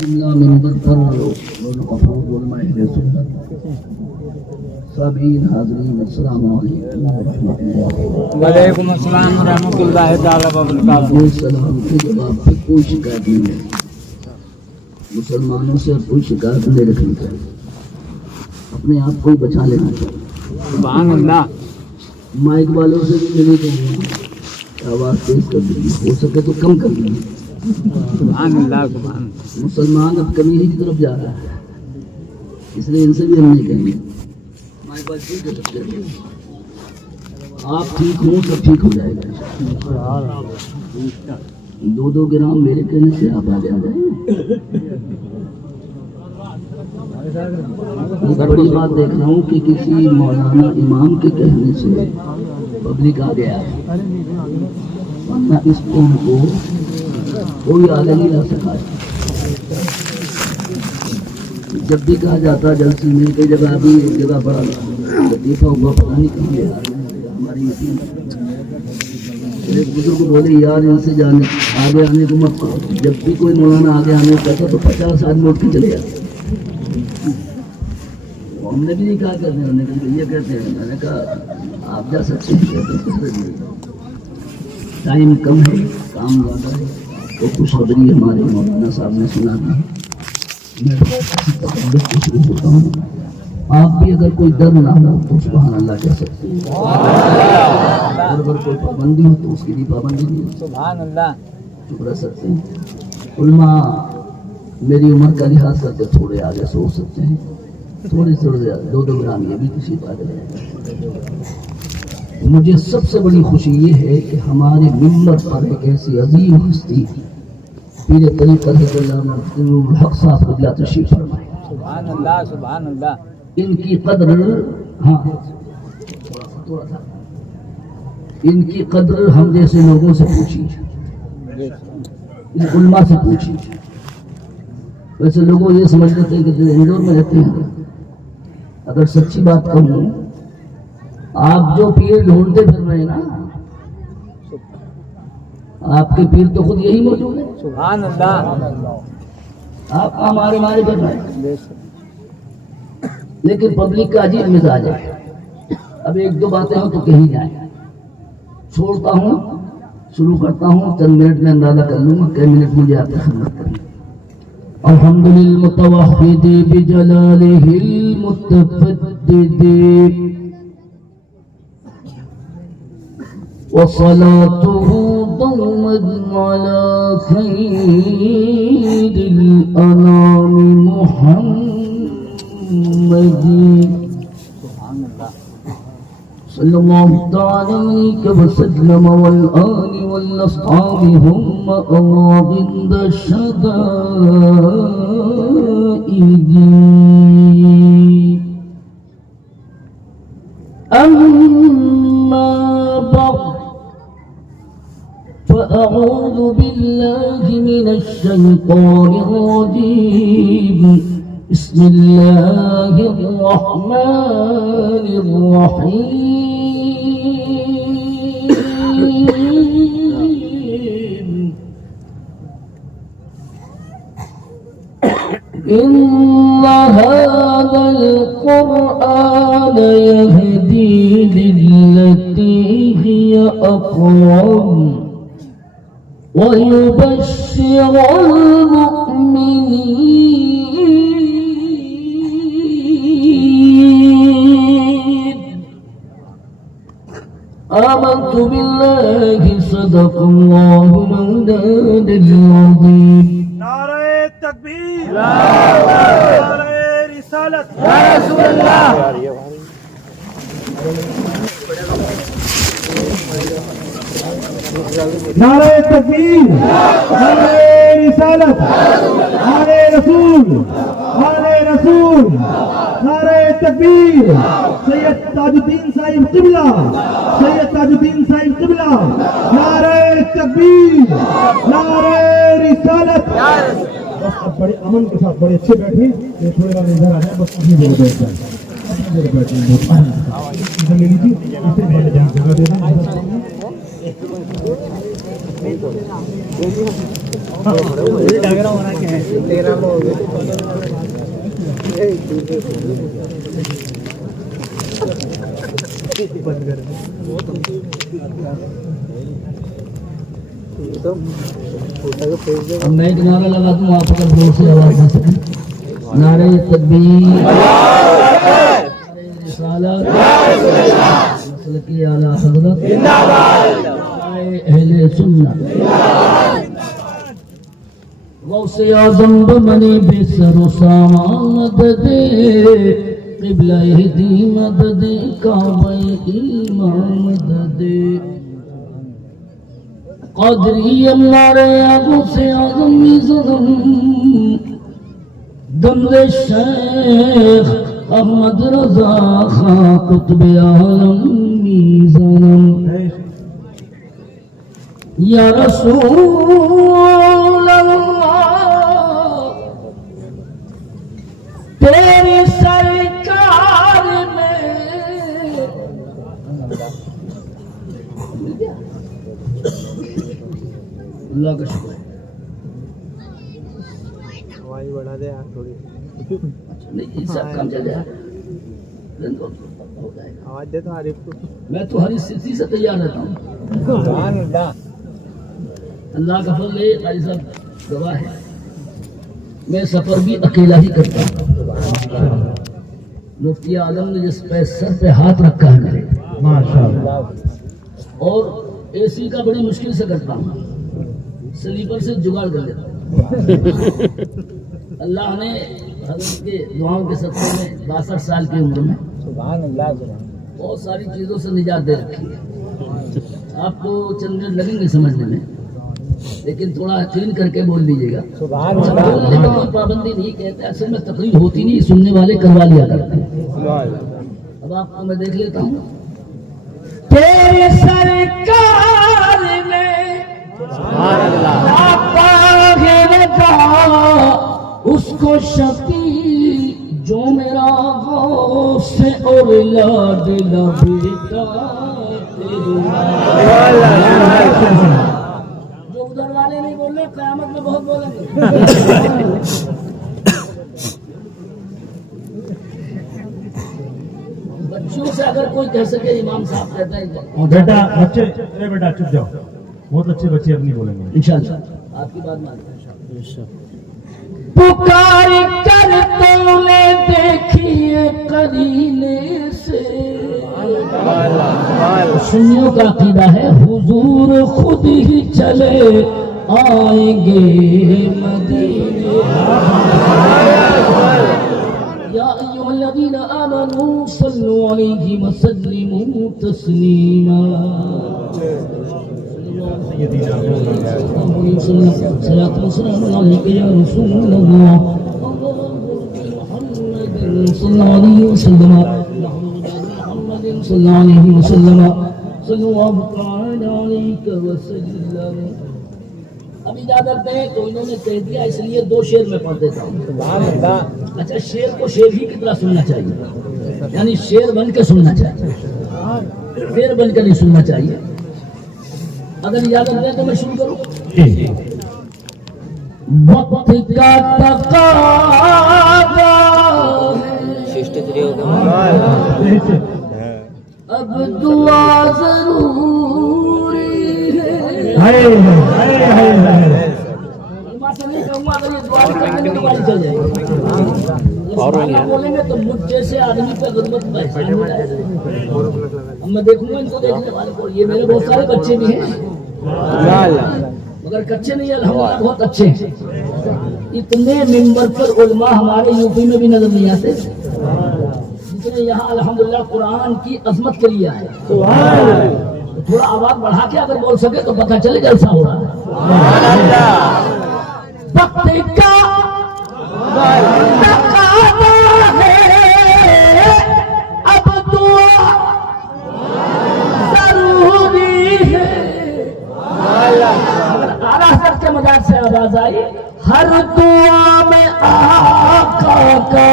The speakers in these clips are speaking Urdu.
جملہ منبر پر والقفور والمائحل سنت سابعین حاضرین السلام علیکم ورحمۃ اللہ وعلیکم السلام ورحمۃ اللہ تعالیٰ وبرکاتہ. یہ سلام کے جواب پہ کوئی شکایت نہیں ہے. مسلمانوں سے اب کوئی شکایت نہیں رکھنی چاہیے, اپنے آپ کو ہی بچا لینا چاہیے. سبحان اللہ. مائک والوں سے بھی ملی تو آواز تیز کر دیں, ہو سکے تو کم کر دیں. سبحان اللہ. سبحان اللہ. مسلمان اب کمی ہی کی طرف جا رہا ہے, اس لیے ان سے بھی ہم نہیں کہیں گے. مائک بات ٹھیک ہے, آپ ٹھیک ہوں سب ٹھیک ہو جائے گا. 2 گرام میرے کہنے سے آپ آگے آ جائیں. بڑی بات دیکھ رہا ہوں کہ کسی مولانا امام کے کہنے سے پبلک آ گیا ہے, ورنہ اس قوم کو کوئی آگے نہیں لا سکا. جب بھی کہا جاتا جلسی میں کئی جگہ بھی ایک جگہ بڑا لطیفہ ہوا, پتہ نہیں کہاں گیا ہماری مسلم. ایک بزرگ بولے یار ان سے جانے آگے آنے کو مت کرو. جب بھی کوئی مولانا آگے آنے کو کہتا تو 50 آدمی اٹھ کے چلے جاتے. ہم نے بھی نہیں کہا کرنے, انہوں نے کہا یہ کہتے ہیں. میں نے کہا آپ جا سکتے ہیں, ٹائم کم ہے, کام زیادہ ہے. تو خوشخبری ہمارے مولانا صاحب نے سنا دی. میں شروع ہوتا ہوں, آپ بھی اگر کوئی ڈر نہ ہو تو سبحان اللہ کہہ سکتے ہیں. اگر کوئی پابندی ہو تو اس کی بھی پابندی نہیں ہے. سبحان اللہ. چپ رہ سکتے ہیں. علماء میری عمر کا لحاظ کر کے تھوڑے آگے سوچ سکتے ہیں, تھوڑے 2 گرام یہ بھی کسی بات ہے. مجھے سب سے بڑی خوشی یہ ہے کہ ہمارے ممبر پر ایک ایسی عظیم ہستی پیر طریقہ علامہ الحق صاحب قبلہ تشریف فرمائے. سبحان اللہ. سبحان اللہ. ان کی قدر, ہاں ان کی قدر ہم جیسے لوگوں سے پوچھی, ان علماء سے پوچھی. ویسے لوگوں یہ سمجھ لیتے ہیں کہ جو انڈور میں رہتے ہیں, اگر سچی بات کہوں, آپ جو پیر ڈھونڈتے پھر رہے ہیں نا, آپ کے پیر تو خود یہی موجود ہے. سبحان اللہ. آپ ہمارے مارے کر رہے ہیں, لیکن پبلک کا عجیب مزاج ہے. اب 1-2 باتیں ہوں تو کہیں جائیں. چھوڑتا ہوں, شروع کرتا ہوں, چند منٹ میں اندازہ کر لوں گا کئی منٹ مجھے آپ کی خدمت کریں. الحمد للمتوحد بجلالہ المتفدد وصلاته دوما على خير الأنام محمد صلى الله تعالى عليك وسلم والآل والأصحاب هم أراغند الشدائد. أما بعد فأعوذ بالله من الشيطان الرجيم. بسم الله الرحمن الرحيم. إن هذا القرآن يهدي للتي هي أقوم ويبشر المؤمنين. آمنت بالله صدق الله مولانا العظيم. نعرہ تکبیر, نعرہ رسالت, یا رسول اللہ. نعرہ تکبیر, نعرہ رسالت, نعرہ رسول, نعرہ رسول, نعرہ تکبیر. سید تاج الدین صاحب قبلہ, سید تاج الدین صاحب قبلہ. نعرہ تکبیر, نعرہ رسالت. بس اب بڑے امن کے ساتھ بڑے اچھے بیٹھے, یہ تھوڑے بار ادھر آ جائے, بس ابھی دیر بیٹھ جائے. ادھر لے لیجیے, اسے جگہ دے دیں. اب میں ایک نعرہ لگا دوں آپ اگر زور سے آواز نہ سکیں. نعرہ تکبیر، نعرہ رسالت، مسلک اعلیٰ حضرت، اہل سنت. غوث اعظم بمنی بے سر و سامان مدد، قبلہ دی مدد، کعبہ ایمان مدد. قادری ہمارے غوث اعظم میزنم، دمد شیخ احمد رضا خان قطب عالم میزنم. یا رسول اللہ تیری سرکار میں اللہ کا شکر ہے. آواز بڑھا دے آپ تھوڑی. نہیں سب کام چل جائے آواز دے تو عارف کو. میں تو ہر استھتی سے تیار رہتا ہوں. سبحان اللہ. اللہ کا فضل ہے، قاری صاحب گواہ ہے، میں سفر بھی اکیلا ہی کرتا ہوں. مفتی عالم نے جس پہ سر پہ ہاتھ رکھا ہے میرے، ماشاءاللہ. اور اے سی کا بڑی مشکل سے کرتا ہوں، سلیپر سے جگاڑ کر لیتا ہوں. اللہ نے حضرت کے دعاؤں کے صدقے میں 62 سال کی عمر میں سبحان اللہ. بہت ساری چیزوں سے نجات دے رکھی ہے. آپ کو چند منٹ لگیں گے سمجھنے میں، لیکن تھوڑا یقین کر کے بول دیجیے گا. سبحان بولنے اللہ. میں کوئی پابندی نہیں، کہتے اصل میں تقریر ہوتی نہیں، سننے والے کروا لیا کرتے ہیں. اب آپ کو میں دیکھ لیتا ہوں. تیرے سرکار میں سبحان اللہ. اس کو شفیع جو میرا غوث سے اور لا دلا بیٹا جو ادھر والے نہیں بول رہے قیامت میں بہت بولیں گے. بچوں سے اگر کوئی کہہ سکے امام صاحب کہتا ہے بیٹا بچے، اے بیٹا چپ جاؤ، بہت اچھے بچے اپنی بولیں گے انشاءاللہ آپ کی بات مانتے. پکار کر تو نے دیکھیے قرینے سے، سنیوں کا عقیدہ ہے حضور خود ہی چلے آئیں گے مدینے. یا ایھا الذین آمنوا صلوا علیہ وسلموا تسلیما. صلاة وسلام عليك يا رسول الله. صلى الله عليه وسلم محمد صلى الله عليه وسلم صلى الله تعالى عليك وسلم. اب اجازت دیں تو انہوں نے کہہ دیا، اس لیے 2 شعر میں پڑھ دیتا ہوں. سبحان اللہ. اچھا شعر کو شعر ہی کی طرح سننا چاہیے، یعنی شعر بن کے سننا چاہیے، شعر بن کے نہیں سننا چاہیے. اگر اجازت دیں تو میں شروع کروں. وقت کا تقاضا اب دعا ضروری ہے. سے نہیں کہوں گا، اگر یہ دعا کریں گے تو دعا چل جائے گی. بولیں گے تو مجھ جیسے آدمی پہ غربت پہچان ہو جائے گا. اب میں دیکھوں گا ان کو دیکھنے والے کو، یہ میرے بہت سارے بچے بھی ہیں مگر کچے نہیں، الحمدللہ بہت اچھے ہیں. اتنے ممبر پر علماء ہمارے یو پی میں بھی نظر نہیں آتے جتنے یہاں الحمدللہ قرآن کی عظمت کے لیے آئے. تھوڑا آواز بڑھا کے اگر بول سکے تو پتہ چلے جلسہ ہو رہا ہے. وقت کا تقاضا ہے اب دعا ضروری ہے. اعلیٰ حضرت کے مدار سے آواز آئی، ہر دعا میں آقا کا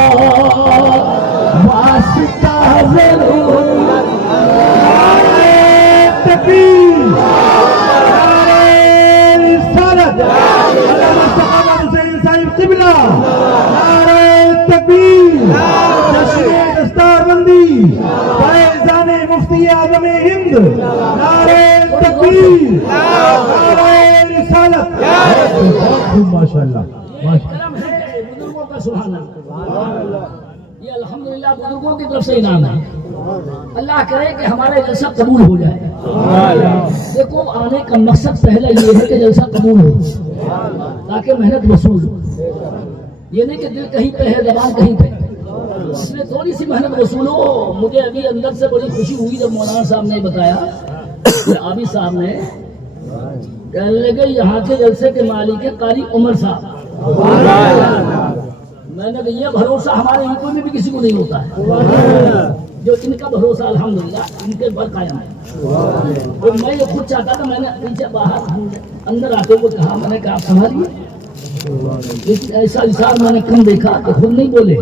واسطہ ضرور. تکبیر، اللہ، نعرہ تکبیر، جشن دستار بندی، فیضان مفتی اعظم ہند، نعرہ تکبیر، نعرہ رسالت، ماشاء اللہ، کرم ہے بزرگوں کا، سبحان اللہ، یہ الحمدللہ بزرگوں کی طرف سے انعام ہے۔ اللہ کرے کہ ہمارا جلسہ قبول ہو جائے۔ دیکھو آنے کا مقصد پہلا یہ ہے کہ جلسہ قبول ہو تاکہ محنت وصول ہو، یہ نہیں کہ دل کہیں پہ ہے زبان کہیں پہ، اس میں تھوڑی سی محنت وصول ہو۔ مجھے ابھی اندر سے بڑی خوشی ہوئی جب مولانا صاحب نے بتایا کہ عابد صاحب نے کہنے لگے یہاں کے جلسے کے مالک ہے قاری عمر صاحب۔ میں نے کہا یہ بھروسہ ہمارے ان کو میں بھی کسی کو نہیں ہوتا ہے، جو ان کا بھروسہ الحمدللہ ان کے بر قائم ہے۔ تو میں یہ خود چاہتا تھا، میں نے پیچھے باہر اندر آتے ہوئے کہا، میں نے کہا آپ سنبھالیے، لیکن ایسا اشار میں نے کم دیکھا کہ خود نہیں بولے،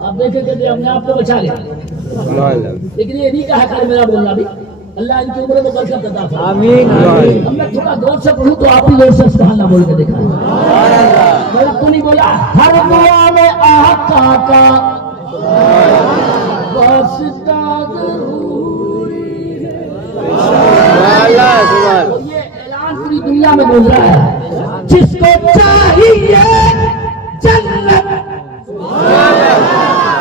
آپ دیکھیں کہ اپنے آپ کو بچا لیا، لیکن یہ نہیں کہا کہ میرا بولنا بھی اللہ ان کی عمر میں برکت عطا فرمائے۔ آمین آمین۔ ہم نے تھوڑا دور سے پڑھوں تو آپ ہی دور سے سبحان اللہ بول کے دیکھا، میں تو نہیں بولا ہر دعا میں آقا کا واسطہ ضروری ہے، اور یہ اعلان پوری دنیا میں بول رہا ہے، جس کو چاہیے جنت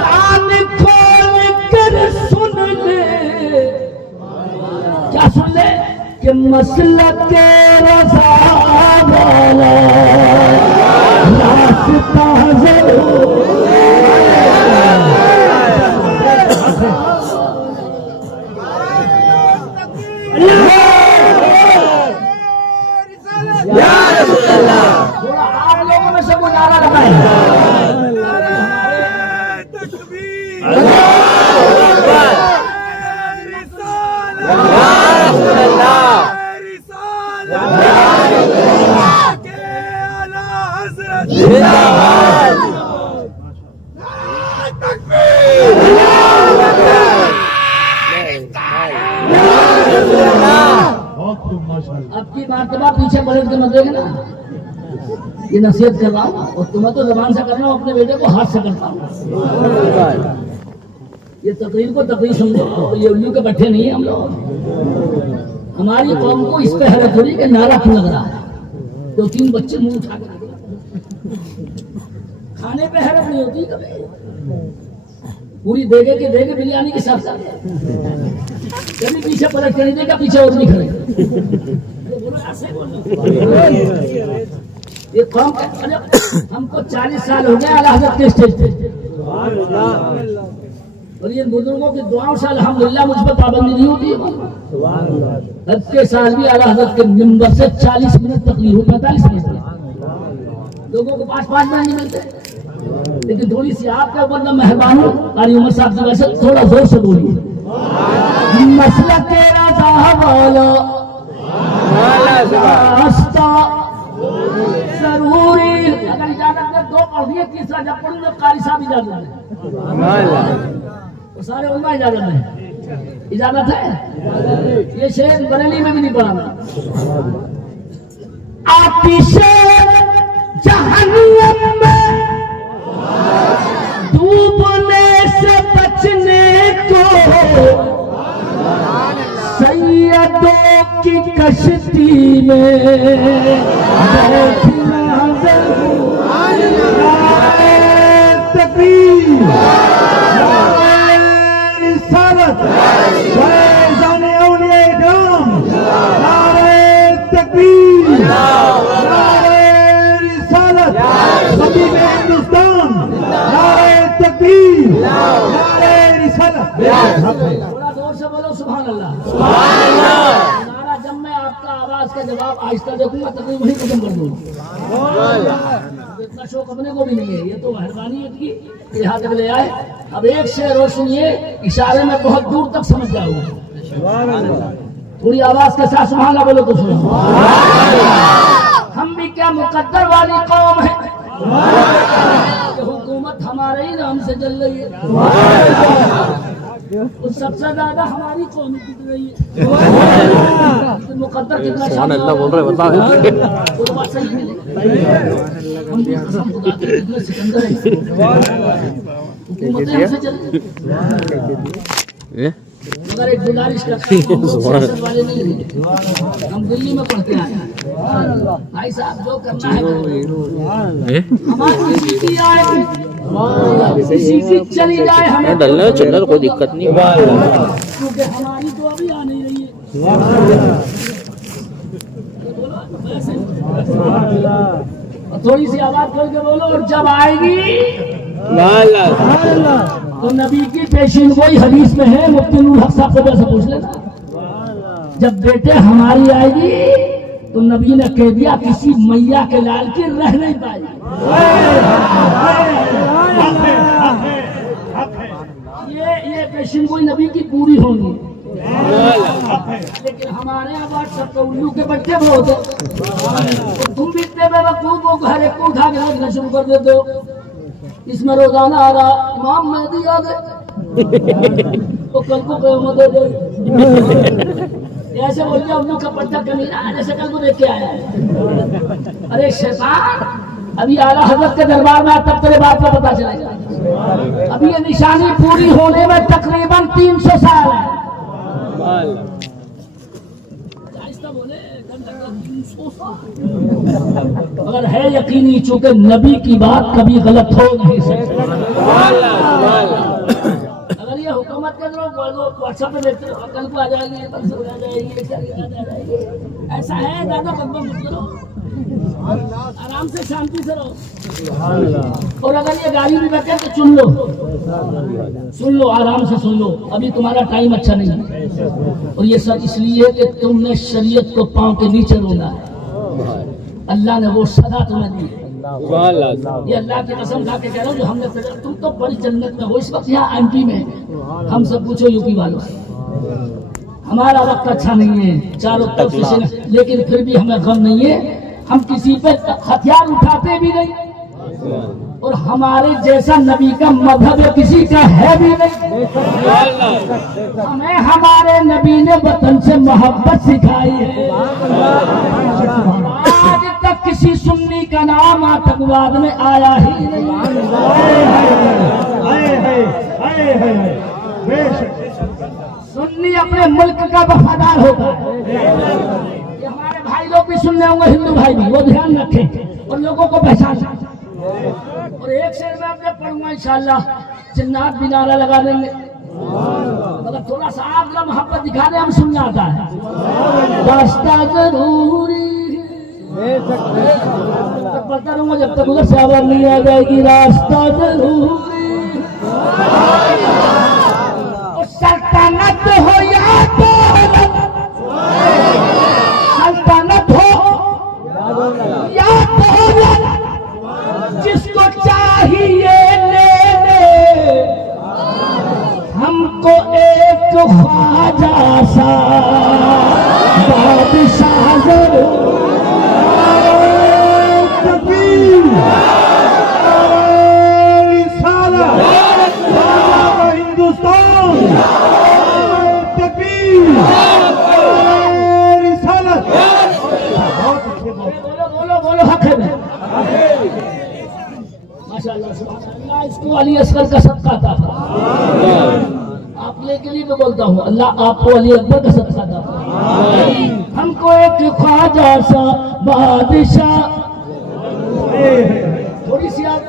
کان کھول کر سن لے، کیا سن لے کہ مسلک رضا والا راستہ ضرور۔ تھوڑا آپ لوگوں میں سے کوئی نعرہ لگائے، اب کی مرتبہ پیچھے پلٹ کے مت دیکھے نا، یہ نصیحت کر رہا ہوں، اور تمہیں تو زبان سے کر رہا ہوں، اپنے بیٹے کو ہاتھ سے کرتا ہوں۔ یہ تقریر کو تقریر سمجھو، یہ الو کے بٹھے نہیں ہیں ہم لوگ۔ ہماری قوم کو اس پہ حیرت ہو رہی کہ نعرہ کیوں لگ رہا ہے، دو تین بچے منہ اٹھا کے کھانے پہ حیرت نہیں ہوتی کبھی، پوری دیگے کے دیگے بریانی کے ساتھ ساتھ کبھی پیچھے پلٹ کر نہیں دے گا، پیچھے اور نہیں کھڑے۔ یہ قوم ہم کو 40 سال ہو گئے اعلیٰ حضرت کے اسٹیج پہ، اور یہ بزرگوں کی دعاؤں سے الحمدللہ مجھ پر پابندی نہیں ہوتی ہے۔ حج کے سال بھی اعلیٰ حضرت کے منبر سے 40 منٹ تقریر ہو، 45 منٹ لوگوں کو 5-5 منٹ نہیں ملتے، لیکن تھوڑی سی آپ کے اوپر میں مہربان ہوں، قاری عمر صاحب سے ویسے تھوڑا زور سے بولیے، مسئلہ تیرا والا راستہ ضروری، اگر اجازت دے 2 پڑھ دیے، تیسرا جب پڑھوں گا قاری صاحب اجازت ہے، وہ سارے علماء اجازت ہے، اجازت ہے، یہ شعر بریلی میں بھی نہیں پڑھا میں۔ آتش جہنم میں ڈوبنے سے بچنے کو سیدوں کی کشتی میں بیٹھنا ضرور۔ تکبیر، رسالت، فیضان اولیاء کرام، نعرہ تکبیر، نعرہ رسالت، خطیب ہندوستان، نعرہ تکبیر، نعرہ رسالت۔ تھوڑا زور سے بولو سبحان اللہ۔ نعرہ جب میں آپ کا آواز کا جواب آہستہ دیکھوں گا تقریب وہیں ختم کر دوں گا، اتنا شوق اپنے کو بھی نہیں ہے، یہ تو مہربانی ہے کی یہاں تک لے آئے۔ اب ایک شعر اور سنیے، اشارے میں بہت دور تک سمجھ جاؤ گا، تھوڑی آواز کے ساتھ سبحان اللہ بولو تو سنو۔ ہم بھی کیا مقدر والی قوم ہے کہ حکومت ہمارے ہی نام سے چل رہی ہے، تو سب سے زیادہ ہماری قوم ٹک رہی ہے. مقدر کتنا سبحان اللہ بول رہے بتاؤ وہ بات صحیح نہیں. ہم بھی قسم خدا کے کتنے سکندر ہیں حکومتیں ہم سے چل رہی. مگر ایک گزارش کرتا ہوں سیاست والے نہیں رہے, ہم دلی میں پڑھتے آئے ہیں بھائی صاحب جو کرنا ہے ہماری کسی کی آئے کسی کی چلی جائے ہمیں ڈلنے چلنے کوئی دقت نہیں, کیونکہ ہماری تو ابھی آ نہیں رہی ہے. تھوڑی سی آواز کھول کے بولو, اور جب آئے گی تو نبی کی پیشین گوئی حدیث میں ہے, مفتی نور حق صاحب سے ویسے پوچھ لینا. جب بیٹے ہماری آئے گی تو نبی نے کہہ دیا کسی میاں کے لال کی رہ نہیں پائے گی. یہ پیشین گوئی نبی کی پوری ہوگی. لیکن ہمارے یہاں واٹس ایپ پہ الو کے بچے بہت ہیں, تم بھی اتنے بیوقوف ہو ہر ایک کو اٹھا کے رکھنا شروع کر دیتے ہو. اس میں روزانہ آ رہا امام مہدی آ گئے تو کل کو قیامت دے دے, ایسے بول کے الو کا پٹا کمینہ جیسے کل کو دیکھ کے آیا ہے. ارے شیطان, ابھی اعلیٰ حضرت کے دربار میں تب تیرے بات کا پتا چلے گا. ابھی یہ نشانی پوری ہونے میں تقریباً 300 سال ہے. اگر ہے یقینی, چونکہ نبی کی بات کبھی غلط ہو نہیں سکتی. اگر یہ حکومت کے لوگ واٹس ایپ پہ دیکھتے ہو کل کو آ جائے گی, کل سے آ جائے گی, ایسا ہے زیادہ بدبو مت کرو, آرام سے شانتی سے رہو. اور اگر یہ گاڑی بھی بیٹھے تو سن لو آرام سے سن لو, ابھی تمہارا ٹائم اچھا نہیں ہے. اور یہ سب اس لیے کہ تم نے شریعت کو پاؤں کے نیچے رونا ہے. اللہ نے وہ سزا تمہیں دی ہے. یہ اللہ کی قسم کھا کے کہہ رہا ہوں, جو ہم نے تم تو بڑی جنت میں ہو اس وقت یہاں ایم پی میں. ہم سب پوچھو یو پی والوں سے, ہمارا وقت اچھا نہیں ہے, چاروں طرف سے, لیکن پھر بھی ہمیں غم نہیں ہے. ہم کسی پہ ہتھیار اٹھاتے بھی نہیں, اور ہمارے جیسا نبی کا مذہب کسی کا ہے بھی نہیں. ہمیں ہمارے نبی نے وطن سے محبت سکھائی ہے. آج تک کسی سنی کا نام آتنکواد میں آیا ہی نہیں. سنی اپنے ملک کا وفادار ہوتا ہے. ہمارے بھائی لوگ بھی سننے ہوں گے, ہندو بھائی بھی, وہ دھیان رکھیں اور لوگوں کو پہچانیں. اور ایک شعر میں آپ نے پڑھوں گا انشاءاللہ, جنات بھی نعرہ لگا دیں گے. مگر تھوڑا سا آپ ذرا محبت دکھا دیں, ہم سننا آتا ہے. راستہ ضروری پڑھتا رہوں گا جب تک ادھر سے آواز نہیں آ جائے گی. راستہ ضروری, سلطنت ہو یا دولت, سلطنت ہو یا دولت, جس کو چاہیے لے لے, ہم کو ایک خواجہ سا بادشاہ ضرور. ہندوستان بولو بولو حق ہے. ماشاء اللہ سبحان اللہ, اس کو علی اصغر کا صدقہ تھا. آپ کے لیے میں بولتا ہوں, اللہ آپ کو علی اکبر کا صدقہ تھا. ہم کو ایک خواجہ سا بادشاہ. تھوڑی سی آپ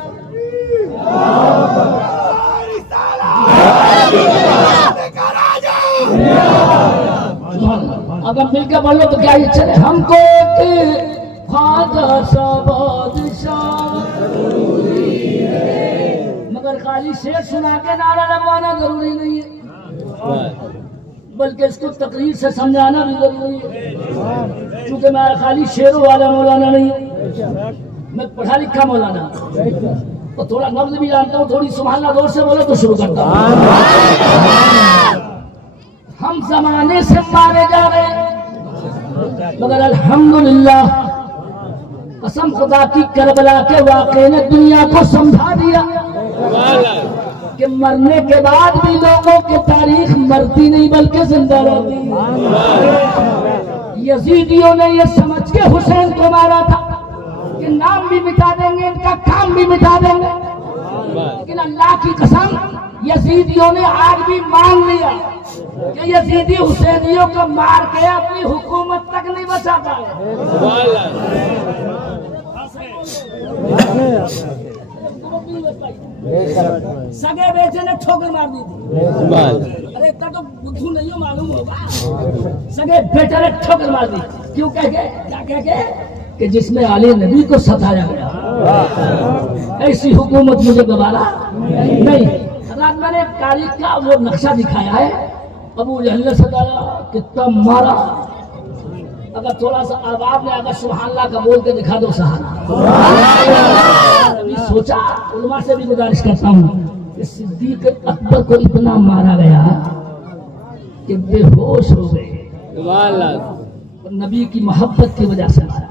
اگر مل کے بولو تو کیا یہ چلے. ہم کو ایک خواجہ سا بادشاہ, مگر خالی شعر سنا کے نعرہ لگوانا ضروری نہیں ہے, بلکہ اس کو تقریر سے سمجھانا بھی ضروری ہے. چونکہ میں خالی شعروں والا مولانا نہیں ہوں, میں پڑھا لکھا مولانا, تو تھوڑا لفظ بھی جانتا ہوں. تھوڑی سبحان اللہ زور سے بولو تو شروع کرتا ہوں. ہم زمانے سے مارے جا رہے ہیں, مگر الحمدللہ قسم خدا کی کربلا کے واقعے نے دنیا کو سمجھا دیا. کہ مرنے کے بعد بھی لوگوں کی تاریخ مرتی نہیں بلکہ زندہ رہتی. یزیدیوں نے یہ سمجھ کے حسین کو مارا تھا کہ نام بھی مٹا دیں گے، ان کا کام بھی مٹا دیں گے، لیکن اللہ کی قسم یزیدیوں نے آج بھی مان لیا کہ یزیدی حسینیوں کو مار کے اپنی حکومت تک نہیں بچا پائے. سگے بیٹے نے ٹھوکر مار دی تھی. ارے اتنا تو بدھو نہیں ہو معلوم ہوگا. سگے بیٹے نے ٹھوکر مار دی. کیوں کہہ کے؟ کیا کہہ کے؟ کہ جس میں علی نبی کو ستایا گیا. ایسی حکومت مجھے گوارا نہیں. رات میں نے تاریخ کا وہ نقشہ دکھایا ہے. ابو جہل نے ستایا، کتنا مارا. اگر تھوڑا سا آپ نے اگر سبحان اللہ کا بول کے دکھا دو سہارا. ابھی سوچا، علماء سے بھی گزارش کرتا ہوں کہ صدیق اکبر کو اتنا مارا گیا کہ بے ہوش ہو گئے، اور نبی کی محبت کی وجہ سے مارا.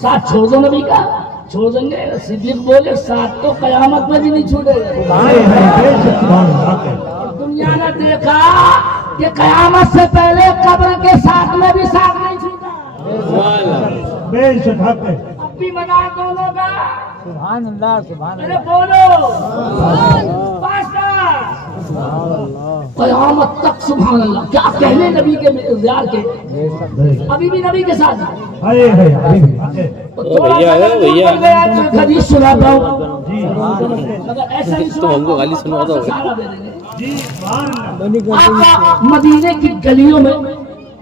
ساتھ چھوڑ دو نبی کا، چھوڑ دیں گے. صدیق بولے ساتھ تو قیامت میں بھی نہیں چھوڑے گا. دنیا نے دیکھا کہ قیامت سے پہلے قبر کے ساتھ میں بھی ساتھ نہیں چھوٹا. اب بھی منا دونوں کا. سبحان اللہ سبحان ارے بولو قیامت تک سبحان اللہ. کیا کہنے نبی کے زیار کے، ابھی بھی نبی کے ساتھ. تھوڑا سا حدیث سناتا ہوں، مگر ایسا ہی تو ہم کو گالی سنوا دو. آقا مدینے کی گلیوں میں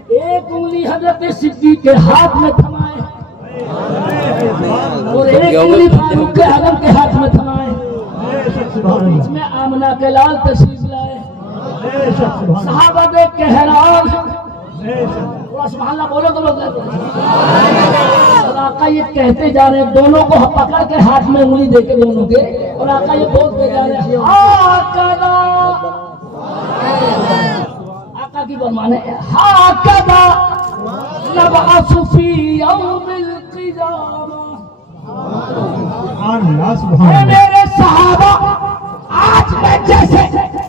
ایک انگلی حضرت صدیق کے ہاتھ میں تھمائے اور ایک انگلی فاروق کے حضرت کے ہاتھ میں تھمائے. اس میں آمنہ کے لال تشریف لائے. صحابہ دیکھ کے حیران. تھوڑا سبحان اللہ بولو تو لوگ. اور آقا یہ کہتے جا رہے ہیں، دونوں کو پکڑ کے ہاتھ میں انگلی دے کے دونوں کے، اور آقا یہ بولتے جا رہے ہیں آقا کی فرمانے ہاکذا نبعث فی یوم القیامہ. اے میرے صحابہ، آج میں جیسے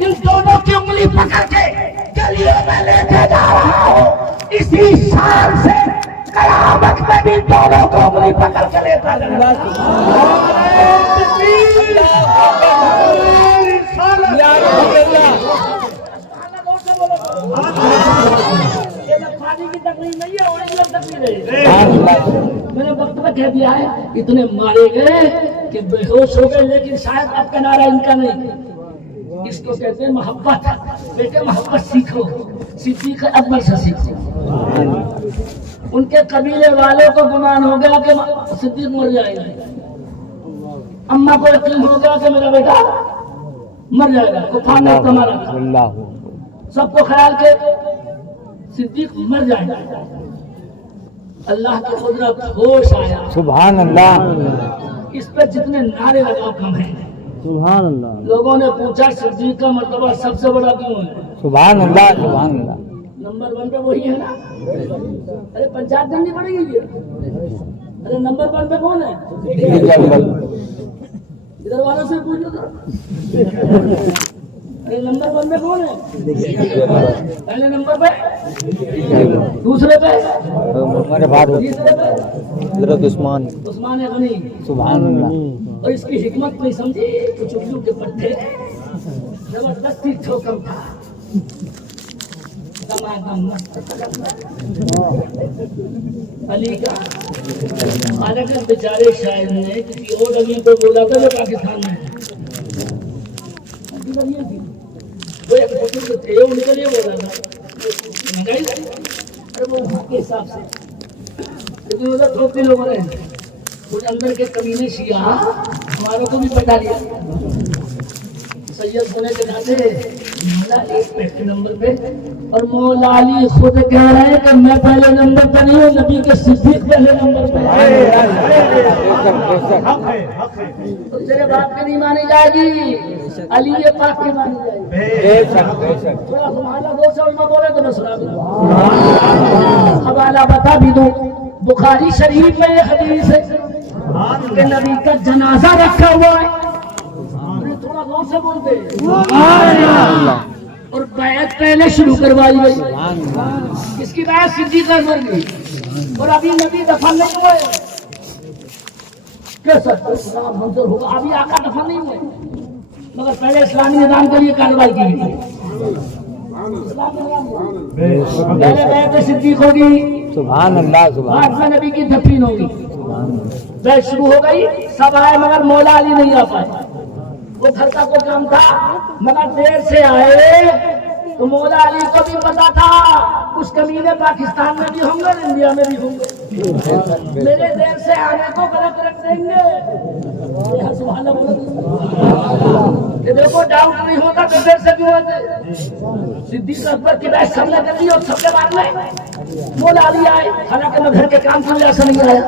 ان دونوں کی انگلی پکڑ کے گلیوں میں لے کے جا رہا ہوں، اسی شان سے قیامت میں بھی دونوں کو انگلی پکڑ کے لیتا جاؤں گا. پانی کی تقریر نہیں ہے، اوریجنل تقریر ہے. میں نے وقت میں کہہ دیا ہے اتنے مارے گئے کہ بے ہوش ہو گئے، لیکن شاید اب کا نعرہ ان کا نہیں. اس کو کہتے ہیں محبت. بیٹے محبت سیکھو، صدیق اکبر سے سیکھو. ان کے قبیلے والوں کو گمان ہو گیا کہ صدیق مر جائے گا. اماں کو یقین ہو گیا کہ میرا بیٹا مر جائے گا. کفار نے مارا تھا. سب کو خیال کہ صدیق مر جائے گا. اللہ کی قدرت ہوش آیا. سبحان اللہ اس پہ جتنے نعرے لگاؤ کم ہیں. سبحان اللہ لوگوں نے پوچھا صدیق کا مرتبہ سب سے بڑا کیوں ہے؟ سبحان اللہ سبحان اللہ. نمبر 1 پہ وہی ہے نا. ارے پنچایت کرنی پڑے گی یہ. ارے نمبر 1 پہ کون ہے؟ ادھر والوں سے پوچھو تو. ارے نمبر 1 پہ کون ہے؟ پہلے نمبر پہ، دوسرے پہ، تیسرے پہ حضرت عثمان غنی. سبحان اللہ. اور اس کی حکمت نہیں سمجھی. کچھ اردو کے پٹھے زبردستی ٹھوکم تھا. علی کا حالانکہ بیچارے شاعر نے کسی اور علی کو بولا تھا جو پاکستان میں وہ ایک بزرگ تھے، ان کے لیے بولا تھا مہنگائی. ارے وہ وہاں کے حساب سے، لیکن ادھر تھوکتے لوگوں نے کچھ اندر کے کمینے شیعہ ہماروں کو بھی پٹا لیا. سید ہونے کے ناطے مولا علی پہلے نمبر پہ، اور مولا علی خود کہہ رہے ہیں کہ میں پہلے نمبر پہ نہیں ہوں، نبی کے صدیق پہلے نمبر پہ. تو تیرے باپ کی نہیں مانی جائے گی، علی پاک کی مانی جائے گی. تھوڑا سبحان اللہ 2 علماء بولے تو میں سنا دوں. حوالہ بتا بھی دوں. بخاری شریف میں یہ حدیث ہے کہ نبی کا جنازہ رکھا ہوا ہے. تھوڑا غور سے بولتے اور بیعت پہلے شروع کروائی گئی. کس کی بیعت؟ صدیق اکبر کی. اور ابھی نبی دفن نہیں ہوئے. کیسا اسلام منظر ہوگا؟ ابھی آقا دفن نہیں ہوئے مگر پہلے اسلامی نظام کے لیے کارروائی کی گئی. پہلے بیعت صدیق ہوگی, سبحان اللہ سبحان بعد میں نبی کی دفن ہوگی. بیعت شروع ہو گئی, سب آئے مگر مولا علی نہیں آ پائے. وہ گھر کا کوئی کام تھا مگر دیر سے آئے تو مولا علی کو بھی پتا تھا کچھ کمینے پاکستان میں بھی ہوں گے اور انڈیا میں بھی ہوں گے, میرے دیر سے آنے کو غلط رکھ دیں گے. سبحان اللہ بولو کہ دیکھو ڈاؤٹ نہیں ہوتا تو دیر سے کیوں ہوتے. صدیق اکبر کی بیعت سب نے کر لی اور سب کے بعد میں مولا علی آئے. حالانکہ میں گھر کے کام کے لیے ایسا نہیں آیا.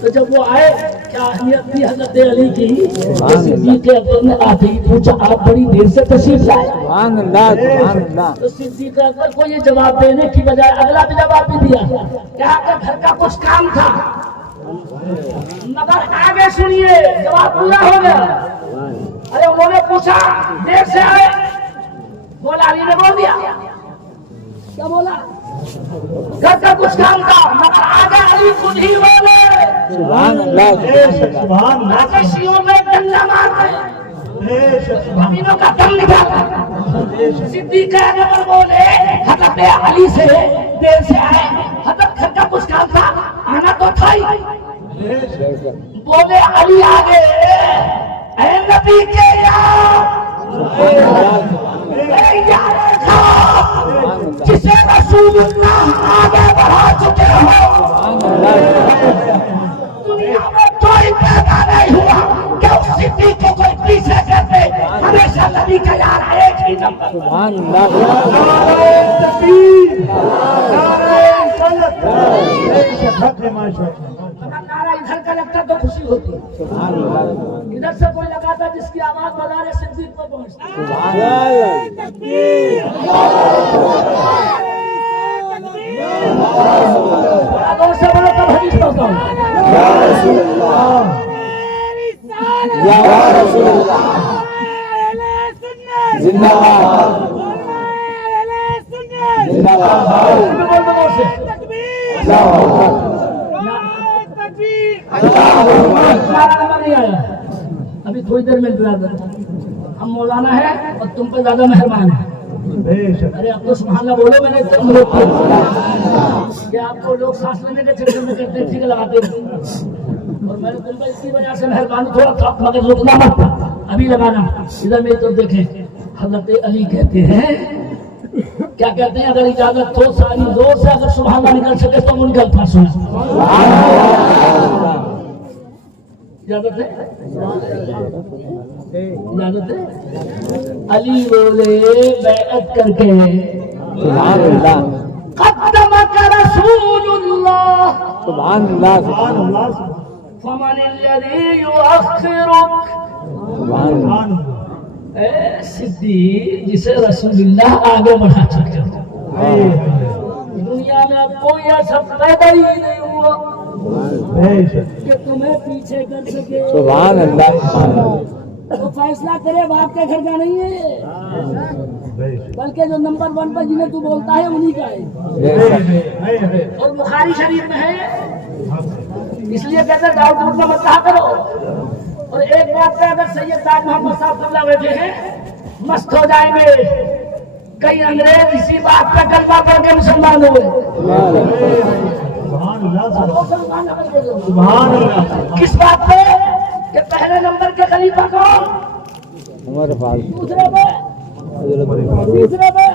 تو جب وہ آئے کیا اہمیت تھی حضرت علی کی, صدیق اکبر نے آتے ہی پوچھا آپ بڑی دیر سے تشریف لائے. سبحان اللہ سبحان اللہ. تو صدیق اکبر کو یہ جواب دینے کی بجائے اگلا بھی جواب بھی دیا کہا کہ گھر کا کچھ کام تھا. مگر آگے سنیے جواب پورا ہو گیا. ارے انہوں نے پوچھا دیر سے آئے, مولا علی نے بول دیا. کیا بولا؟ گھر کا کچھ کام تھا مگر آگے علی خود ہی بولے. سبحان اللہ سبحان اللہ آگے شیعوں میں ڈنڈا مارتے زمینوں کا دم نکالا. صدیق اکبر بولے حضرت علی سے دیر سے آئے, حضرت گھر کا کچھ کام تھا آنا تو تھا ہی. بولے علی آگے اے نبی کے یار, اے یار جسے رسول اللہ آگے بڑھا چکے ہو, دنیا میں کوئی پیدا نہیں ہوا کہ اس صدیق کو کوئی پیچھے کرتے. ہمیشہ نبی کا یار ایک ہی نمبر. سبحان اللہ تکبیر نعرہ رسالت. اگر نعرہ ادھر کا لگتا تو خوشی ہوتی, ادھر سے کوئی لگاتا جس کی آواز بازار صدیق پر پہنچتی. بڑا دور سے بڑا تب حدیث پڑھتا ہوں. زندہ باد بول دو دور سے. نعرہ نمبر نہیں آیا ابھی, تھوڑی دیر میں انتظار کرتا ہوں. ہم مولانا ہے اور تم پہ زیادہ مہربان ہیں. ارے اب تو سبحان اللہ بولو. میں نے کہ آپ کو لوگ سانس لینے کے چکر میں کرتے ٹھیک لگاتے ہیں اور میں نے تم پہ اس کی وجہ سے مہربانی تھوڑا تھا مگر رکنا مت, ابھی لگانا. ادھر میری طرف دیکھیں. حضرت علی کہتے ہیں کیا کہتے ہیں, اگر اجازت ہو ساری زور سے اگر سبحان اللہ نکل سکے تو ان کا الفاظ سنا. اجازت ہے؟ اجازت ہے؟ علی بولے بیعت کر کے سبحان اللہ قدمک رسول اللہ سبحان اللہ فمن الذی یؤخرک. سبحان اللہ. اے صدیق جسے رسول اللہ آگے بڑھا چکے ہو, دنیا میں اب کوئی ایسا پیدا ہی نہیں ہوا کہ تمہیں پیچھے کر سکے. سبحان اللہ. تو فیصلہ کرے باپ کے گھر کا نہیں ہے بلکہ جو نمبر 1 پر جنہیں تو بولتا ہے انہی کا ہے. اور بخاری شریف میں ہے, اس لیے کہتے ہیں داؤد اٹھنا مت کہا کرو. اور ایک بات پہ اگر سید تاج محمد صاحب قبلہ بیٹھے ہیں مست ہو جائیں گے. کئی انگریز اسی بات پہ کلمہ پڑھ کے مسلمان ہوئے. کس بات پہ کہ پہلے نمبر کے خلیفہ کون, عمر فاروق, دوسرے پہ, تیسرے پہ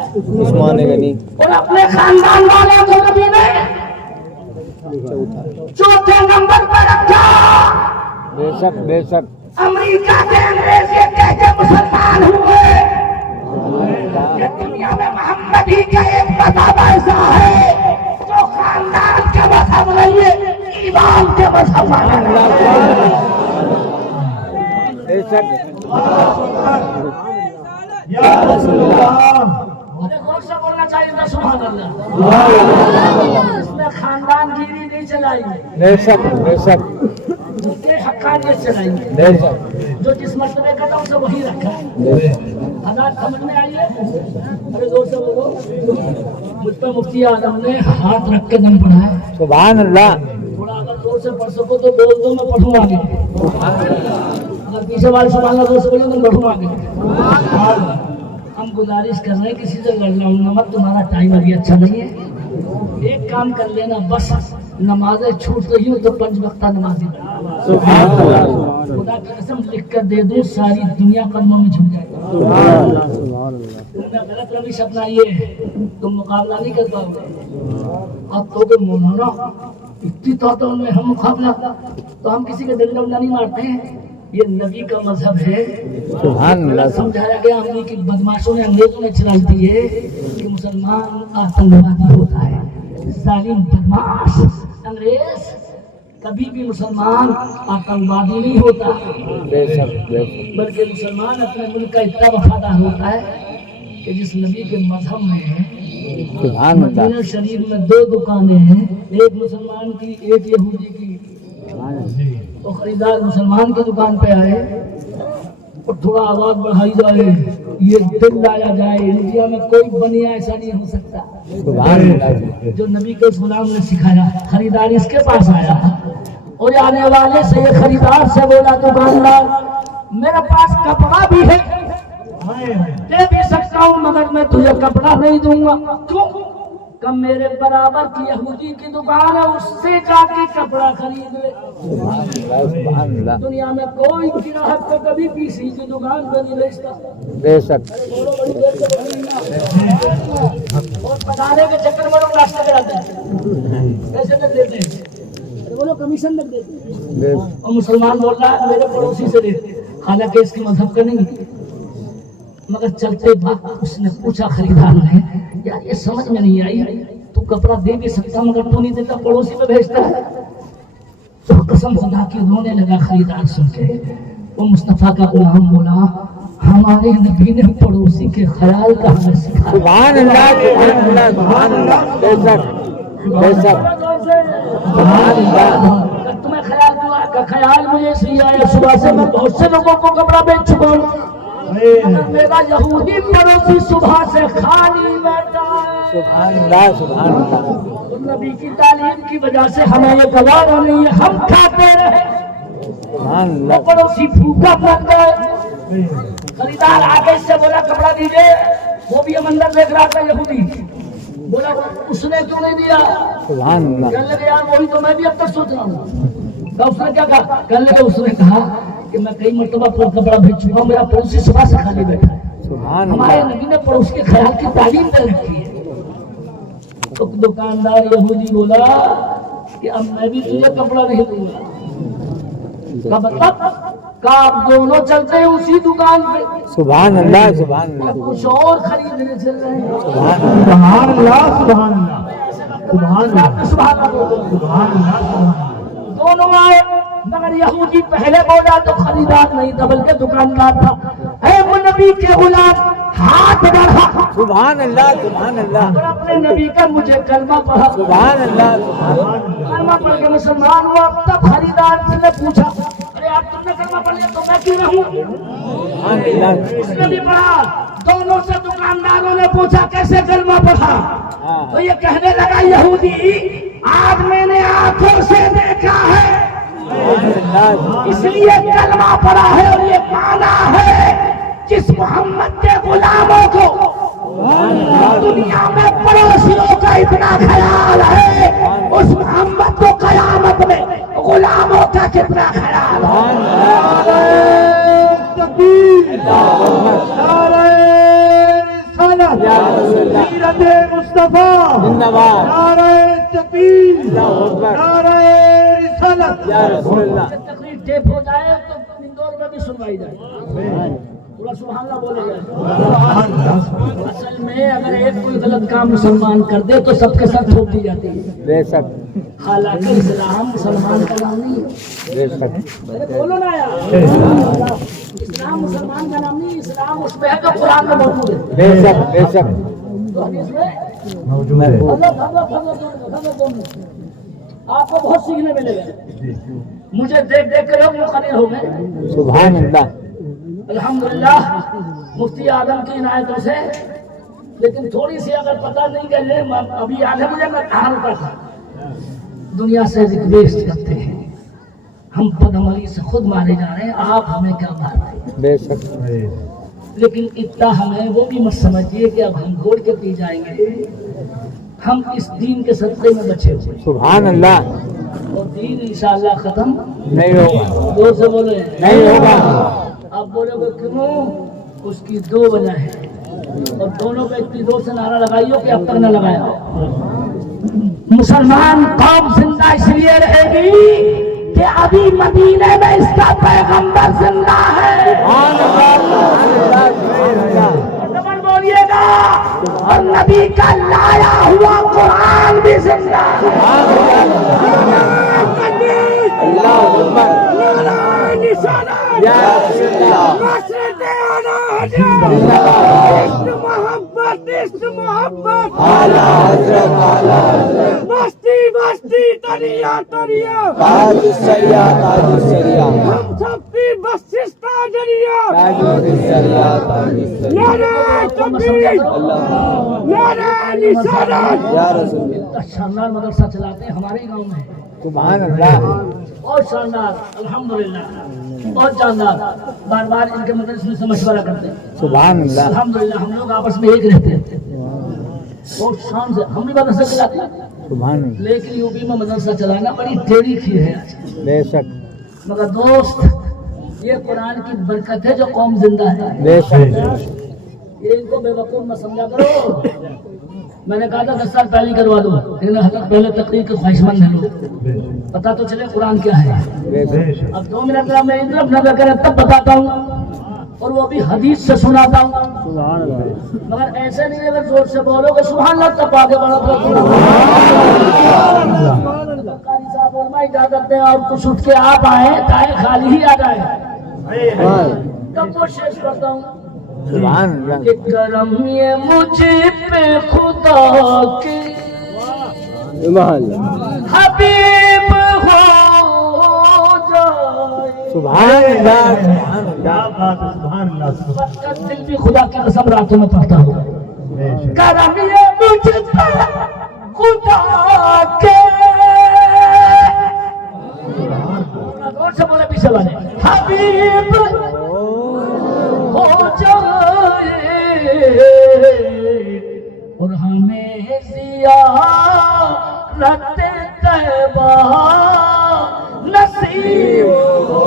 عثمان غنی, اور اپنے خاندان والوں کو نبی نے چوتھے نمبر پر رکھا. بے شک بے شک. امریکہ کے انگریز یہ کہہ کے مسلمان ہوئے کہ دنیا میں محمد ہی کا ایک مذہب ایسا ہے جو خاندان کے مذہب نہیں ہے, ایمان کے مذہب ہے. بے شک. یا رسول اللہ. مجھے غور سے بولنا چاہیے تھا سبحان اللہ. اس میں خاندان گیری نہیں چلائی. بے شک بے شک. کہ حقانیت چلائیے. جو جس مرتبے کا تھا اسے وہی رکھا ہے. حالات سمجھ میں آئیے. ارے زور سے بولو. مجھ پہ مفتی اعظم نے ہاتھ رکھ کے دم پڑھا ہے. سبحان اللہ. تھوڑا اگر زور سے پڑھ سکو تو بول دو, میں پڑھوں آگے. اگر پیچھے والے سبحان اللہ زور سے بولو تو میں پڑھوں آگے. ہم گزارش کر رہے ہیں کسی سے لڑنا ہونا مت, تمہارا ٹائم ابھی اچھا نہیں ہے. ایک کام کر لینا بس, نمازیں چھوٹ رہی ہوں تو 5 وقتہ نمازی بنا. خدا کی قسم لکھ کر دے دوں ساری دنیا قدموں میں جھک جائے گی. غلط روش اپنائیے, تم مقابلہ نہیں کر پاؤ گے. اب تو کہ مولانا اتنی طاقتوں میں ہم مقابلہ, تو ہم کسی کے دل ڈنڈا نہیں مارتے ہیں. یہ نبی کا مذہب ہے. غلط سمجھایا گیا ہم نے کہ بدماشوں نے انگریزوں نے چلا دی ہے کہ مسلمان آتنکوادی ہوتا ہے. ظالم بدماش انگریز کبھی بھی مسلمان آتنکوادی نہیں ہوتا, بلکہ مسلمان اپنے ملک کا اتنا وفادار ہوتا ہے کہ جس نبی کے مذہب میں مدینہ شریف میں 2 دکانیں ہیں, ایک مسلمان کی ایک یہودی کی. تو خریدار مسلمان کی دکان پہ آئے اور تھوڑا آواز بڑھائی جائے, یہ دل لایا جائے. انڈیا میں کوئی بنیا ایسا نہیں ہو سکتا جو نبی کے اس غلام نے سکھایا. خریدار اس کے پاس آیا اور آنے والے سے یہ خریدار سے بولا, دکاندار میرے پاس کپڑا بھی ہے, دے بھی سکتا ہوں, مگر میں تجھے کپڑا نہیں دوں گا. کیوں؟ کہ میرے برابر کی یہودی کی دکان ہے, اس سے جا کے کپڑا خرید لے. دنیا میں کوئی گراہک کو کبھی کسی کی دکان پہ نہیں بیچتا. بے شک. اور پٹانے کے چکر میں لوگ راستے پہ آتے ہیں, پیسے لگ دیتے ہیں, وہ لوگ کمیشن لگ دیتے ہیں. اور مسلمان بول رہا ہے میرے پڑوسی سے لیتے, حالانکہ اس کے مذہب کا نہیں. مگر چلتے وقت اس نے پوچھا خریدار نے, یار یہ سمجھ میں نہیں آئی, تو کپڑا دے بھی سکتا مگر تو نہیں دیتا, پڑوسی پہ بھیجتا ہے. تو قسم خدا کی رونے لگا خریدار سن کے. وہ مصطفیٰ کا غلام بولا, ہمارے نبی نے پڑوسی کے خیال کا ہمیں سکھایا. سبحان اللہ, سبحان اللہ, سبحان اللہ. بے شک, بے شک. سبحان اللہ. تمہیں خیال دعا کا خیال مجھے اس لیے آیا, صبح سے میں بہت سے لوگوں کو کپڑا بیچ چکا ہوں, میرا یہودی پڑوسی صبح سے خالی بیٹھا ہے. سبحان اللہ, سبحان اللہ. نبی کی تعلیم کی وجہ سے ہمیں یہ گوارا نہیں ہے, ہم کھاتے رہے. سبحان اللہ. پڑوسی بھوکا بن گئے. خریدار آگے سے بولا کپڑا دیجیے, وہ بھی ہم اندر دیکھ رہا تھا یہودی. بولا اس نے کیوں نہیں دیا؟ سبحان اللہ. کہنے لگے یار وہی تو میں بھی اب تک سوچ رہا ہوں. اس نے کیا کہا؟ کہنے لگے اس نے کہا کہ میں کئی مرتبہ کپڑا بھیج چکا ہوں, میرا پڑوسی صبح سے خالی بیٹھا ہے. سبحان ہمارے اللہ. نبی نے پڑوس کے خیال کی تعلیم دے رکھی ہے. تو دکاندار یہودی بولا کہ اب میں بھی تجھے کپڑا نہیں دوں گا. کا مطلب کہ آپ دونوں چلتے ہیں اسی دکان پہ, سبحان اللہ, سبحان اللہ. کچھ اور خریدنے چل رہے ہیں. سبحان اللہ, سبحان اللہ, سبحان اللہ, سبحان اللہ. سبحان اللہ. دونوں آئے, مگر یہودی پہلے بولا تو خریدار نہیں تھا بلکہ دکاندار تھا. اے وہ نبی کے غلام, ہاتھ بڑھا, سبحان اللہ, سبحان اللہ. اور اپنے نبی کا مجھے کلمہ پڑھا. سبحان اللہ, سبحان اللہ. کلمہ پڑھ کے مسلمان ہوا. تب خریدار سے نے پوچھا, ارے آپ تم نے کلمہ پڑھ لیا تو میں کیوں رہوں؟ سبحان اللہ. اس نے بھی پڑھا. دونوں سے دکانداروں نے پوچھا کیسے کلمہ پڑھا, تو یہ کہنے لگا یہودی آج میں نے آنکھوں سے دیکھا ہے اس لیے کلمہ پڑھا ہے, اور یہ مانا ہے جس محمد کے غلاموں کو دنیا میں پڑوسیوں کا اتنا خیال ہے, اس محمد کو قیامت میں غلاموں کا کتنا خیال ہے. تکبیر, نعرہ رسالت, سیرت مصطفیٰ, زندہ باد. نعرہ تکبیر, نعرہ رسالت. یا رسول اللہ. تقریر ٹیپ ہو جائے تو اندور میں بھی سنوائی جائے. تھوڑا سبحان اللہ بولے جائے. اصل میں اگر ایک کوئی غلط کام مسلمان کر دے تو سب کے ساتھ تھوپ دی جاتی ہے. بے شک, حالانکہ اسلام مسلمان کا نام نہیں ہے. بے شک. بولو نا یار, اسلام مسلمان کا نام نہیں, اسلام اس میں ہے جو قرآن میں موجود ہے. بے شک, بے شک. تو حدیث میں موجود ہے. آپ کو بہت سیکھنے ملے گا. مجھے دیکھ دیکھ کر لوگ مقرر ہو گئے. سبحان اللہ. الحمدللہ مفتی اعظم کی عنایتوں سے. لیکن تھوڑی سی اگر پتہ نہیں کہ یہ ابھی یاد ہے مجھے میں کہاں رکا تھا. دنیا سے ریکویسٹ کرتے ہیں, ہم بدعملی سے خود مارے جا رہے ہیں, آپ ہمیں کیا مار رہے ہیں. بے شک. لیکن اتنا ہمیں وہ بھی مت سمجھیے کہ اب ہم گھوڑ کے پی جائیں گے. ہم اس دین کے صدقے میں بچے ہوئے, سبحان اللہ. اور دین انشاءاللہ ختم نہیں ہوگا. زور سے بولے نہیں ہوگا. آپ بولے گے کیوں؟ اس کی دو وجہ ہے, اور دونوں پہ اتنی زور سے نعرہ لگائیو کہ اب تک نہ لگایا. مسلمان قوم زندہ اس لیے رہے گی کہ ابھی مدینے میں اس کا پیغمبر زندہ ہے. اور بولیے گا, اور نبی کا لایا ہوا قرآن بھی زندہ ہے. اللہ اکبر. یا رسول اللہ. محبت اعلیٰ حضرت اعلیٰ حضرت. بستی بستی تریا تریا تاج الشریعہ تاج الشریعہ. ہم سب کی بسستہ دریا. تاج الشریعہ تاج الشریعہ. نعرہ تکبیر, اللہ. نعرہ رسالت. یا رسول اللہ. شاندار مدرسہ چلاتے ہیں ہمارے گاؤں میں, سبحان اللہ. اور شاندار الحمدللہ, بہت شاندار. بار بار ان کے مدرسے سے مشورہ کرتے ہیں. سبحان اللہ. الحمدللہ ہم لوگ آپس میں ایک رہتے ہیں. بہت شان سے ہم بھی مدرسہ چلاتے ہیں, سبحان اللہ. لیکن یو پی میں مدرسہ چلانا بڑی ٹیڑھی کھیر ہے آج. بے شک. مگر دوست, یہ قرآن کی برکت ہے جو قوم زندہ ہے. بے شک. یہ ان کو بے وقوف مت سمجھا کرو. میں نے کہا تھا 10 سال پہلے کروا دو, لیکن حضرت پہلے تقریر کے خواہش مند ہیں لوگ, پتا تو چلے قرآن کیا ہے. بے شک. اب 2 منٹ میں ان طرف نظر کریں تب بتاتا ہوں, اور وہ بھی حدیث سے سناتا ہوں. سبحان اللہ. مگر ایسے نہیں اگر زور سے بولو گے سبحان اللہ تب آگے بڑھو. قاری صاحب علماء اجازت دیں اور کچھ اٹھ کے آپ آئیں, تائیں خالی ہی آ جائے. تب وہ شیش کرتا ہوں. سبحان اللہ. کہ کرم یہ مجھ پہ خدا کے سبحان اللہ. حبیب ہو جائے. سبحان اللہ. سبحان اللہ. سبحان اللہ. دل بھی خدا کی قسم راتوں میں پڑھتا ہوں. کرم یہ مجھ پہ خدا کے, اور سے بولے پیچھے والے, حبیب ہو جائے, اور ہمیں زیارت طیبہ نصیب ہو.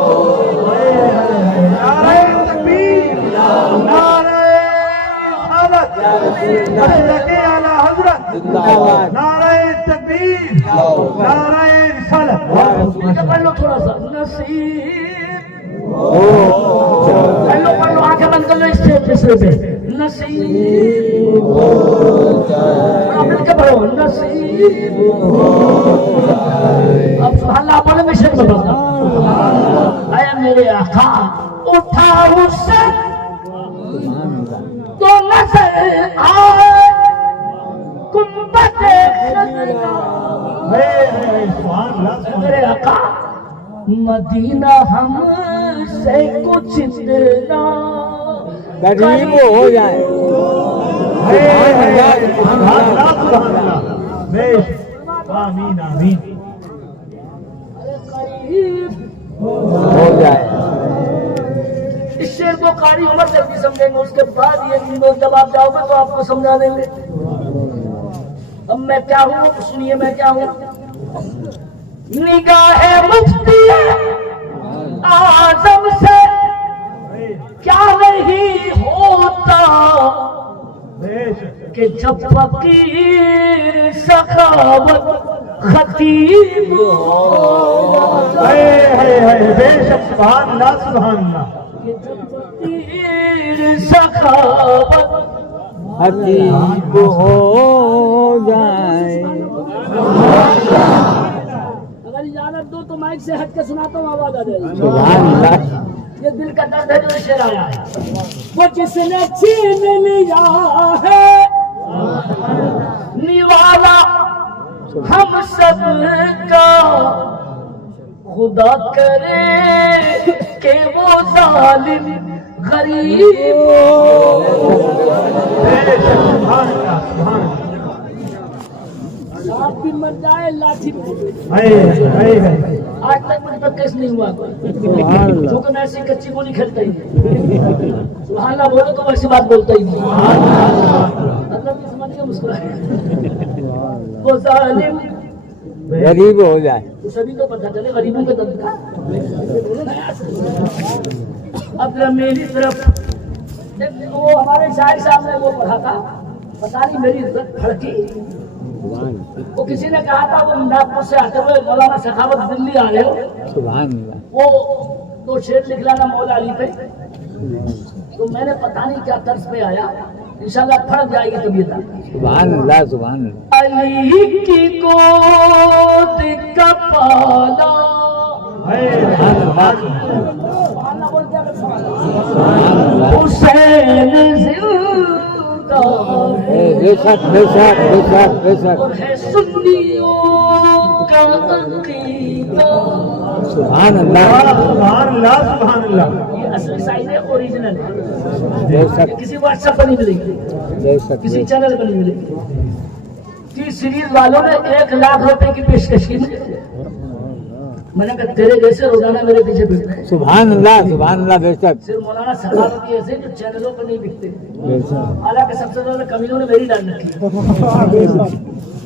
نعرہ تکبیر, نعرہ رسالت, حضرت اعلیٰ حضرت, زندہ باد. نعرہ تکبیر, نعرہ رسالت. پڑھ لو تھوڑا سا. نصیب پڑھ لو, آنکھیں بند کر لو اسٹیج تیسرے پہ. نصیب مل کے پڑھو. نصیب اب سبحان اللہ بولے میں شیخ میں پڑھتا ہوں. اے میرے آقا اٹھا اس سے تو نظر آئے گنبد خضرا. میرے آقا مدینہ ہم سے کچھ اتنا قریب ہو جائے. آمین آمین. قریب ہو جائے. اس شعر کو قاری عمر سے بھی سمجھیں گے, اس کے بعد یہ لوگ جب آپ جاؤ گے تو آپ کو سمجھا دیں گے. اب میں کیا ہوں سنیے, میں کیا ہوں. نگاہ مفتی اعظم سے کیا نہیں ہوتا کہ جب فقیر سخاوت خطیب ہو جائے. بے شک. سبحان اللہ. سبحان اللہ. کہ جب فقیر سخاوت حبیب ہو جائے. اگر اجازت دو تو مائک سے ہٹ کے سناتا ہوں, آواز آ جائے گی. سبحان اللہ. یہ دل کا درد ہے جو شعر آیا ہے. وہ جس نے چھین لیا ہے نوالا ہم سب کا خدا کرے کہ وہ ظالم غریب آپ بھی مر جائے لاٹھی آج تک مجھ پر کیس نہیں ہوا کیونکہ میں ایسی کچی گولی کھیلتا ہی نہیں. سبحان اللہ بولو تو ویسی بات بولتا ہی نہیں. مطلب یہ سمجھیے مسکرائے وہ ظالم غریب ہو جائے تو سبھی کو پتہ چلے غریبوں کے درد کا. اب ذرا میری طرف وہ ہمارے شاعر صاحب نے وہ پڑھا تھا پتہ نہیں میری عزت کھڑکی. وہ کسی نے کہا تھا وہ ناگپور سے آتے ہوئے مولانا سخاوت دلی آ رہے ہو سبحان اللہ وہ دو شعر لکھ لانا مولا علی پہ. تو میں نے پتہ نہیں کیا طرز پہ آیا انشاءاللہ پھڑ جائے گی طبیعت آپ کی. سبحان اللہ سبحان اللہ علی کی گود کا پالا حسین زندہ بے شک بے شک بے شک بے شک اور ہے سنیوں کا عقیدہ. سبحان اللہ سبحان اللہ سبحان اللہ. یہ اصل سائز ہے اوریجنل ہے. بے شک کسی واٹس ایپ پر نہیں ملے گی بے شک کسی چینل پر نہیں ملے گی. ٹی سیریز والوں نے 1 لاکھ روپے کی پیشکش کی. میں نے کہا تیرے جیسے روزانہ میرے پیچھے پھرتے ہیں. سبحان اللہ بے شک صرف مولانا سخاوت کی ایسے جو چینلوں پر نہیں بکتے. بے شک حالانکہ سب سے زیادہ کمینوں نے میری ڈال رکھی.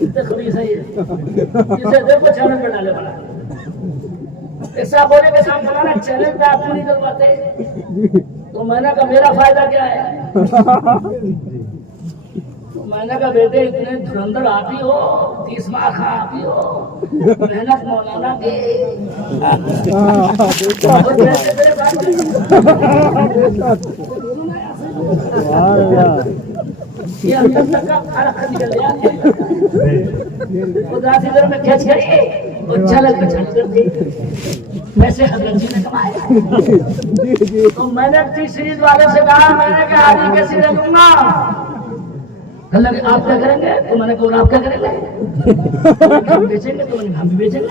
اتنے خبیث ہے یہ جسے دیکھو چینل پہ ڈالے بنا. ایسا بولے کہ صاحب مولانا چینل پہ آپ کو نہیں کرواتے تو میں نے کہا میرا فائدہ کیا ہے. میں نے کہا بیٹے اتنے دھرندر آپ ہی ہو 30 ماہ آپ ہی ہو محنت مولانا کی یہ ہم تک کا فرق نکل گیا. خدا سے ادھر میں کھینچ کری اور چلل پہ چھٹ کر دی ویسے حضرت جی نے کمایا. تو میں نے ٹی سیریز والوں سے کہا میں نے کہا علی کے سیرے دوں گا. اللہ کہ آپ کیا کریں گے تو میں نے کہا اور آپ کیا کریں گے ہم بیچیں گے تو میں نے ہم بھی بیچیں گے.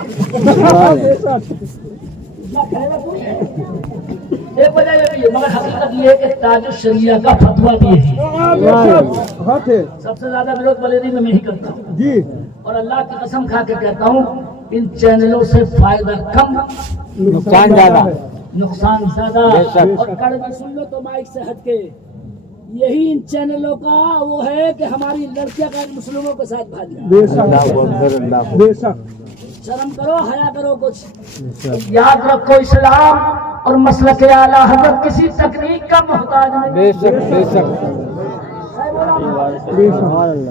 ایک وجہ یہ بھی ہے مگر حقیقت یہ ہے کہ تاج الشریعہ کا فتویٰ بھی ہے. سب سے زیادہ ویروت بلیری میں ہی کرتا ہوں جی اور اللہ کی قسم کھا کے کہتا ہوں ان چینلوں سے فائدہ کم نقصان زیادہ نقصان زیادہ. بے شک. اور کڑوی سن لو تو مائک سے ہٹ کے یہی ان چینلوں کا وہ ہے کہ ہماری لڑکیاں غیر مسلموں کے ساتھ بھاگی. بے شک اللہ اکبر اللہ بے شک. شرم کرو حیا کرو کچھ. یاد رکھو اسلام اور مسلک اعلیٰ حضرت کسی تکنیک کا محتاج نہیں. بے شک بے شک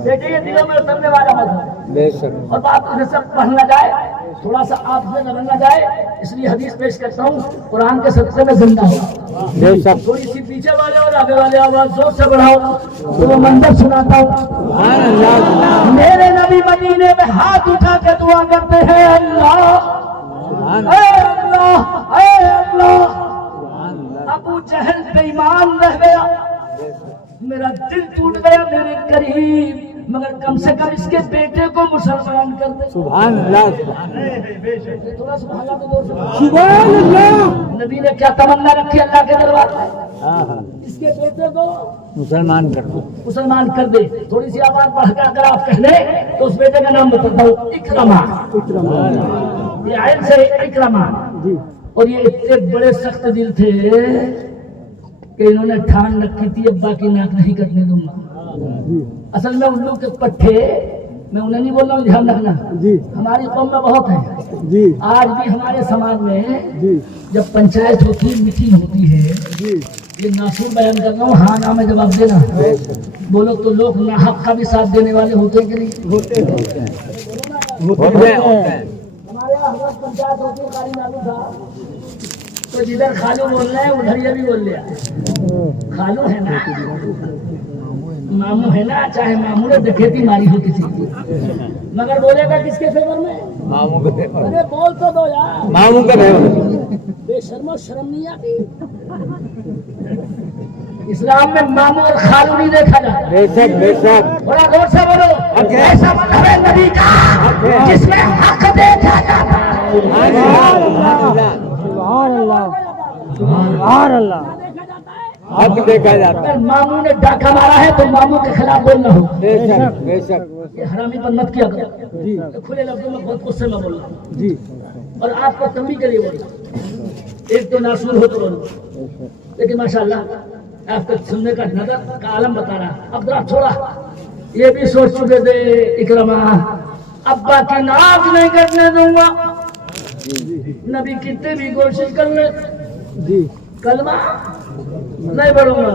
بیٹے یہ دلوں میں اترنے والا مذہب بے شک اور بات ادھر سے پڑھنا جائے تھوڑا سا آپ سے نہ جائے اس لیے حدیث پیش کرتا ہوں قرآن کے صدقے میں زندہ ہو. بے شک تھوڑی سی پیچھے والے اور آگے والے آواز زور سے بڑھاؤ تو وہ منظر سناتا ہوں. سبحان اللہ میرے نبی مدینے میں ہاتھ اٹھا کے دعا کرتے ہیں اللہ سبحان اے اللہ اے اللہ. اللہ ابو جہل بے ایمان رہ گیا میرا دل ٹوٹ گیا میرے قریب مگر کم سے کم اس کے بیٹے کو مسلمان کر دے. سبحان اللہ سبحان یہ تھوڑا سبحان اللہ تو سبحان اللہ. نبی نے کیا تمنا رکھی اللہ کے دربار میں اللہ اس کے بیٹے کو مسلمان کر دو. مسلمان کر دے. تھوڑی سی آواز پڑھ کر اگر آپ کہہ لیں تو اس بیٹے کا نام بتاتا ہوں اکرما. یہ عین سے اکرما. اور یہ اتنے بڑے سخت دل تھے کہ انہوں نے ٹھان رکھی تھی ابا کی ناک نہیں کٹنے دوں گا. اصل میں الو کے پٹھے میں انہیں نہیں بول رہا ہوں دھیان رکھنا جی ہماری قوم میں بہت ہیں. جی آج بھی ہمارے سماج میں جی جب پنچایت ہوتی ہے میٹنگ ہوتی ہے جی یہ ناصور بیان کر رہا ہوں ہاں نہ میں جواب دینا بولو تو لوگ ناحق کا بھی ساتھ دینے والے ہوتے کہ نہیں ہوتے ہوتے ہیں ہمارے یہاں حضرت پنچایت ہوتی ہے قاری نالو تھا تو جدھر خالو بول رہے ہیں ادھر یہ بھی بول لیا خالو ہے نا ماموں ہے نا چاہے ماموں نے دکھیتی ماری ہو کسی کی مگر بولے گا کس کے فیور میں ماموں کے فیور ارے بول تو دو یار ماموں کے فیور بے شرم و شرم نہیں آتی. اسلام میں ماموں اور خالو نہیں دیکھا جاتا. بے شک بے شک تھوڑا زور سے بولو ایسا مذہب ہے نبی کا جس میں حق دیکھا جاتا ہے حق دیکھا جاتا ہے. اگر ماموں نے ڈاکہ مارا ہے تو ماموں کے خلاف بولنا ہو. بے شک بے شک. یہ حرامی پر مت کیا کرو. کھلے لفظوں میں بہت غصے میں بول رہا ہوں اور آپ کو تنبیہ کے لیے بول رہا ہوں. ایک تو ناسور ہو تو بولو, لیکن ماشاءاللہ آپ کو سننے کا نظر کا عالم بتا رہا. اب ذرا تھوڑا یہ بھی سوچ چکے تھے اکرما ابا کی ناز نہیں کرنے دوں گا, نبی کتنے بھی کوشش کر لے کلمہ نہیں پڑھوں گا.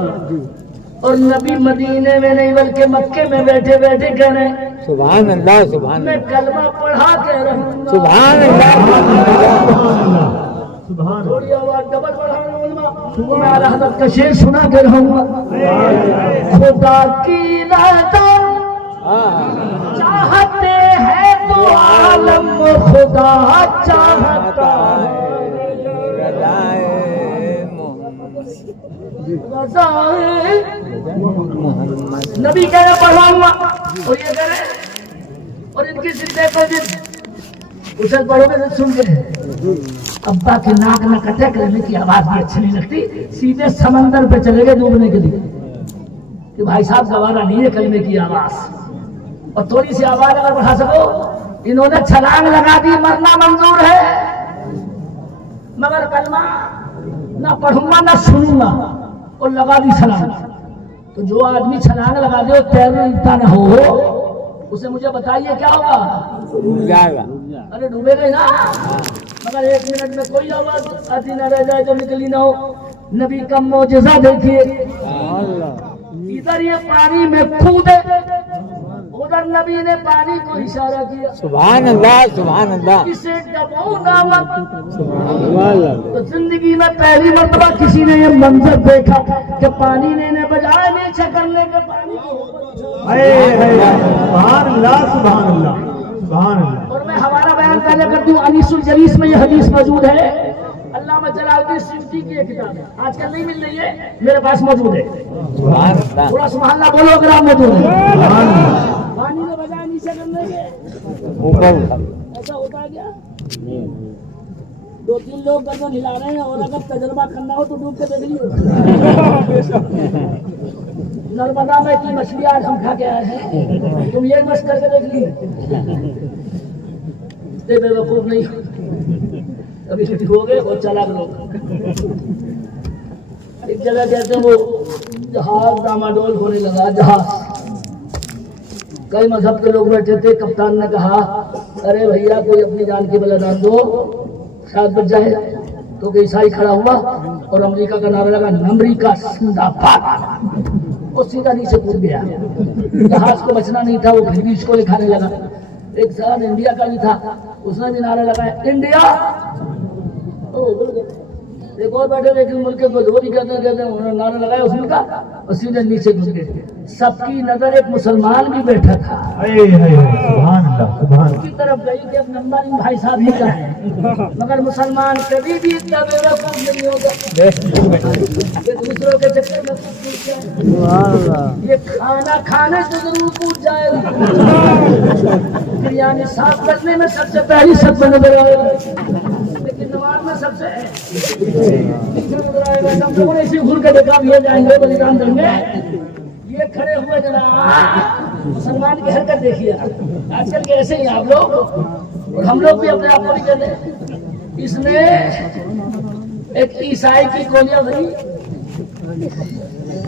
اور نبی مدینے میں نہیں بلکہ مکے میں بیٹھے بیٹھے کہہ رہے ہیں سبحان اللہ سبحان میں اللہ کلمہ پڑھا کے رہوں گا. سبحان اللہ. تھوڑی آواز ڈبل بڑھاؤں گا, میں رحمت کا شعر سنا کے رہوں گا. خدا کی رضا چاہتے ہیں تو عالم خدا چاہتا ہے. نبی کہہ رہے پڑھاؤں گا اور یہ کہہ رہے اور ان کی زندگی کو جن اسے پڑھو گے سن کے ابا کے ناک نہ کٹے کرنے کی آواز بھی اچھی نہیں لگتی, سیدھے سمندر پہ چلے گئے ڈوبنے کے لیے کہ بھائی صاحب گوارا نہیں ہے کلمے کی آواز. اور تھوڑی سی آواز اگر بڑھا سکو, انہوں نے چھلانگ لگا دی مرنا منظور ہے مگر کلمہ نہ پڑھوں گا نہ سنوں گا, اور لگا دی چھلانگ. تو جو آدمی چھلانگ لگا دے اور تیرتا نہ ہو اسے مجھے بتائیے کیا ہوگا؟ جائے گا. ارے ڈوبے گئے نا, مگر ایک منٹ میں کوئی آواز آتی نہ رہ جائے جو نکلی نہ ہو. نبی کا معجزہ دیکھیے, ادھر یہ پانی میں کودے, ادھر نبی نے پانی کو اشارہ کیا سبحان اللہ سبحان اللہ. اسے ڈبو نہ مت. سبحان اللہ. تو زندگی میں پہلی مرتبہ کسی نے یہ منظر دیکھا کہ پانی نے بجائے نیچے کرنے کے پانی کو سبحان اللہ سبحان اللہ سبحان اللہ. اور میں ہمارا بیان پہلے کر دوں, انیس الجلیس میں یہ حدیث موجود ہے. علامہ جلال الدین سیوطی کی یہ کتاب ہے, آج کل نہیں مل رہی ہے, میرے پاس موجود ہے. سبحان اللہ. تھوڑا سبحان اللہ بولو اگر آپ موجود ہے. پانی نے بجائے نیچے کرنے کے اوپر اٹھا. ایسا ہوتا ہے کیا؟ دو تین لوگ گردن ہلا رہے ہیں, اور اگر تجربہ کرنا ہو تو ڈوب کے دیکھ لیو. نرمدا میں کی مچھلی آج ہم کھا کے آئے ہیں, تم یہ مشق کر کے دیکھ لیے. بے وقوف نہیں کبھی چھٹی ہو گئے اور چلا لوگ. ایک جگہ کہتے ہیں وہ جہاز ڈاماڈول ہونے لگا جہاز. کئی مذہب کے لوگ بیٹھے تھے, کپتان نے کہا ارے بھیا کوئی اپنی جان کی بلدان دو شاید بچ جائے. تو کہ عیسائی کھڑا ہوا اور امریکہ کا نعرہ لگا امریکہ زندہ باد, وہ سیدھا نیچے کود گیا. جہاز کو بچنا نہیں تھا, وہ پھر بھی اس کو دکھانے لگا. ایک صاحب انڈیا کا بھی تھا, اس نے بھی نعرہ لگایا انڈیا. ایک اور بیٹھے لیکن ملک کے وہ بھی کہتے ہیں انہوں نے نعرہ لگایا اس ملک کا اور سیدھے نیچے گھس گئے. سب کی نظر ایک مسلمان بھی بیٹھا تھا, سبحان اللہ سبحان اس کی طرف گئی کہ اب نمبر ان بھائی صاحب ہی کا ہے, مگر مسلمان کبھی بھی اتنا بے وقوف نہیں ہوگا کہ دوسروں کے چکر میں پوچھ جائے. یہ کھانا کھانے سے ضرور پوچھ جائے گا, بریانی صاف کرنے میں سب سے پہلی سب میں نظر آئے گا, لیکن نماز میں سب سے پیچھے نظر آئے گا. سب لوگوں نے اسی گھر کے دیکھا یہ جائیں گے بلیدان دیں گے. یہ کھڑے ہوئے جناب مسلمان کی حرکت دیکھیے. آج کل کے ایسے ہی آپ لوگ اور ہم لوگ بھی اپنے آپ کو بھی کہتے ہیں. اس نے ایک عیسائی کی گولیاں بھری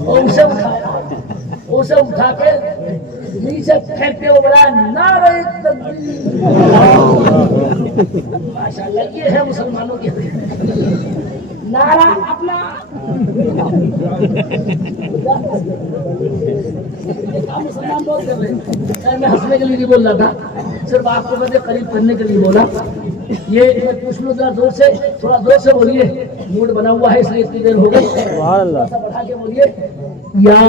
اور اسے اٹھا کے نیچے پھینکتے ہوئے بڑا نعرہ تکبیر. ماشاءاللہ یہ ہے مسلمانوں کی نعرہ اپنا. مسلمان بول کر رہے ہیں, میں ہنسنے کے لیے نہیں بول رہا تھا, صرف آپ کو مجھے قریب کرنے کے لیے بولا. یہ پوچھ لو ذرا زور سے, تھوڑا زور سے بولیے, موڈ بنا ہوا ہے اس لیے اتنی دیر ہو گئی. تھوڑا بڑھا کے بولیے. یا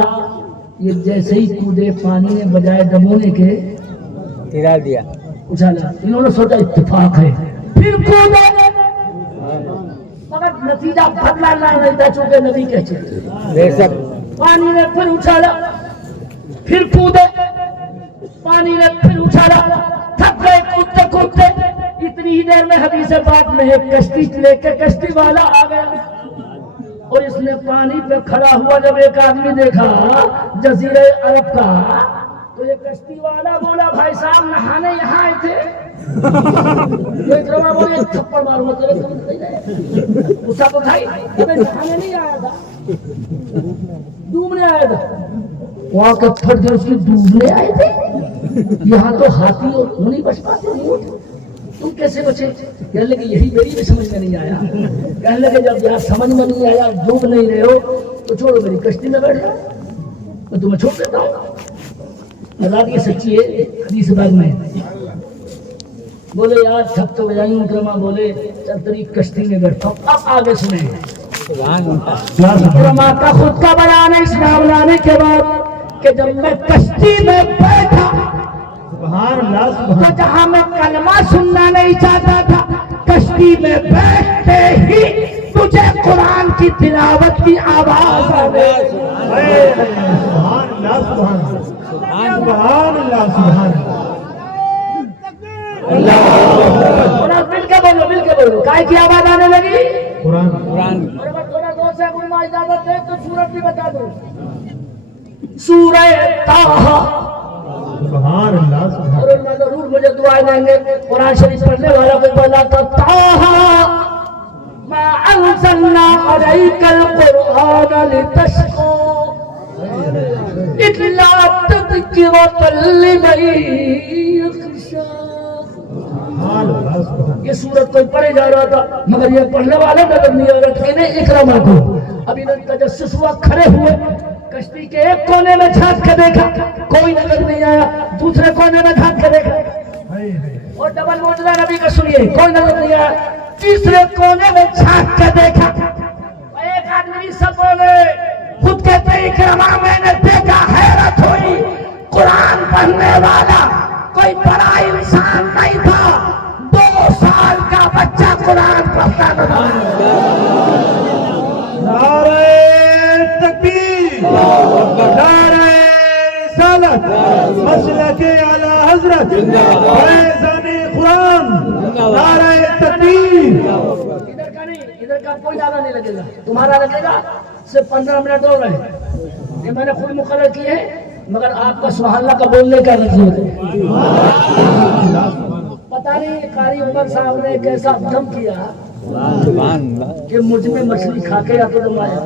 یہ جیسے ہی کودے پانی نے بجائے ڈبونے کے گرا دیا. اچھالا, انہوں نے سوچا اتفاق ہے پھر کودے, مگر نتیجہ بدلا نہیں تھا چونکہ نبی کہتے ہیں. بے شک. پانی نے پھر اچھالا, پھر کودے, پانی نے پھر اچھالا, تھک گئے کودتے کودتے, اتنی ہی دیر میں حدیث پاک میں ایک کشتی لے کے کشتی والا آ گیا اور اس نے پانی پہ کھڑا ہوا جب ایک آدمی دیکھا جزیرے عرب کا تو یہ کشتی والا بولا بھائی صاحب نہانے یہاں آئے تھے اکرما بولے تھپڑ ماروں تیرے سمجھ نہیں رہے اس کو بھائی میں نہانے نہیں آیا تھا ڈوبنے آیا تھا وہاں کے پھٹ گئے اس کی ڈوبنے آئے تھے یہاں تو ہاتھی اور نہیں بچ پاتے تم کیسے بچے کہنے لگے یہی میری بھی سمجھ میں نہیں آیا کہنے لگے جب یہاں سمجھ میں نہیں آیا ڈوب نہیں رہے ہو تو چھوڑو میری کشتی میں بیٹھ جاؤ میں تمہیں چھوڑ دیتا ہوں آزاد یہ سچی ہے حدیث پاک میں بولے یار تھک تو بجائیں اکرما بولے چل تیری کشتی میں بیٹھتا ہوں اب آگے سنیں اکرما کا خود کا بیان ہے اسلام لانے کے بعد کہ جب میں کشتی میں بیٹھا تو جہاں میں کلمہ سننا نہیں چاہتا تھا کشتی میں بیٹھتے ہی تجھے قرآن کی تلاوت کی آواز آ گئی مل کے بولو کائے کی آواز آنے لگی قرآن تھوڑا دور سے گرما اجازت دے تو سورت بھی بتا دو سورہ طٰہٰ اور اللہ ضرور مجھے دعائیں دیں گے قرآن شریف پڑھنے والا کو بولا تھا طٰہٰ ما انزلنا علیک القرآن لتشقی الا تذکرۃ لمن یخشی یہ سورت کوئی پڑھے جا رہا تھا مگر یہ پڑھنے والے نظر نہیں آ رہا تھا انہیں اکرما کو ابھی میں تجسس ہوا کھڑے ہوئے کشتی کے ایک کونے میں جھانک کے دیکھا کوئی نظر نہیں آیا دوسرے کونے میں جھانک کے دیکھا اور ڈبل موجودہ نبی کا سنیے کوئی نظر نہیں آیا تیسرے کونے میں جھانک کے دیکھا ایک آدمی سب بولے خود کہتے اکرما میں نے دیکھا حیرت ہوئی قرآن پڑھنے والا کوئی بڑا انسان نہیں تھا 2 سال کا بچہ قرآن پڑھتا تھا نعرہ تکبیر نعرہ رسالت مسلک اعلی حضرت فیضان قرآن نعرہ تکبیر ادھر کا نہیں ادھر کا کوئی زیادہ نہیں لگے گا تمہارا لگے گا صرف 15 منٹ ہو رہے یہ میں نے خود مقرر کیے ہیں مگر آپ کا سبحان اللہ کا بولنے کا ضرورت ہے پتہ نہیں قاری عمر صاحب نے کیسا دم کیا کہ مجھ میں مچھلی کھا کے یا تو دم آیا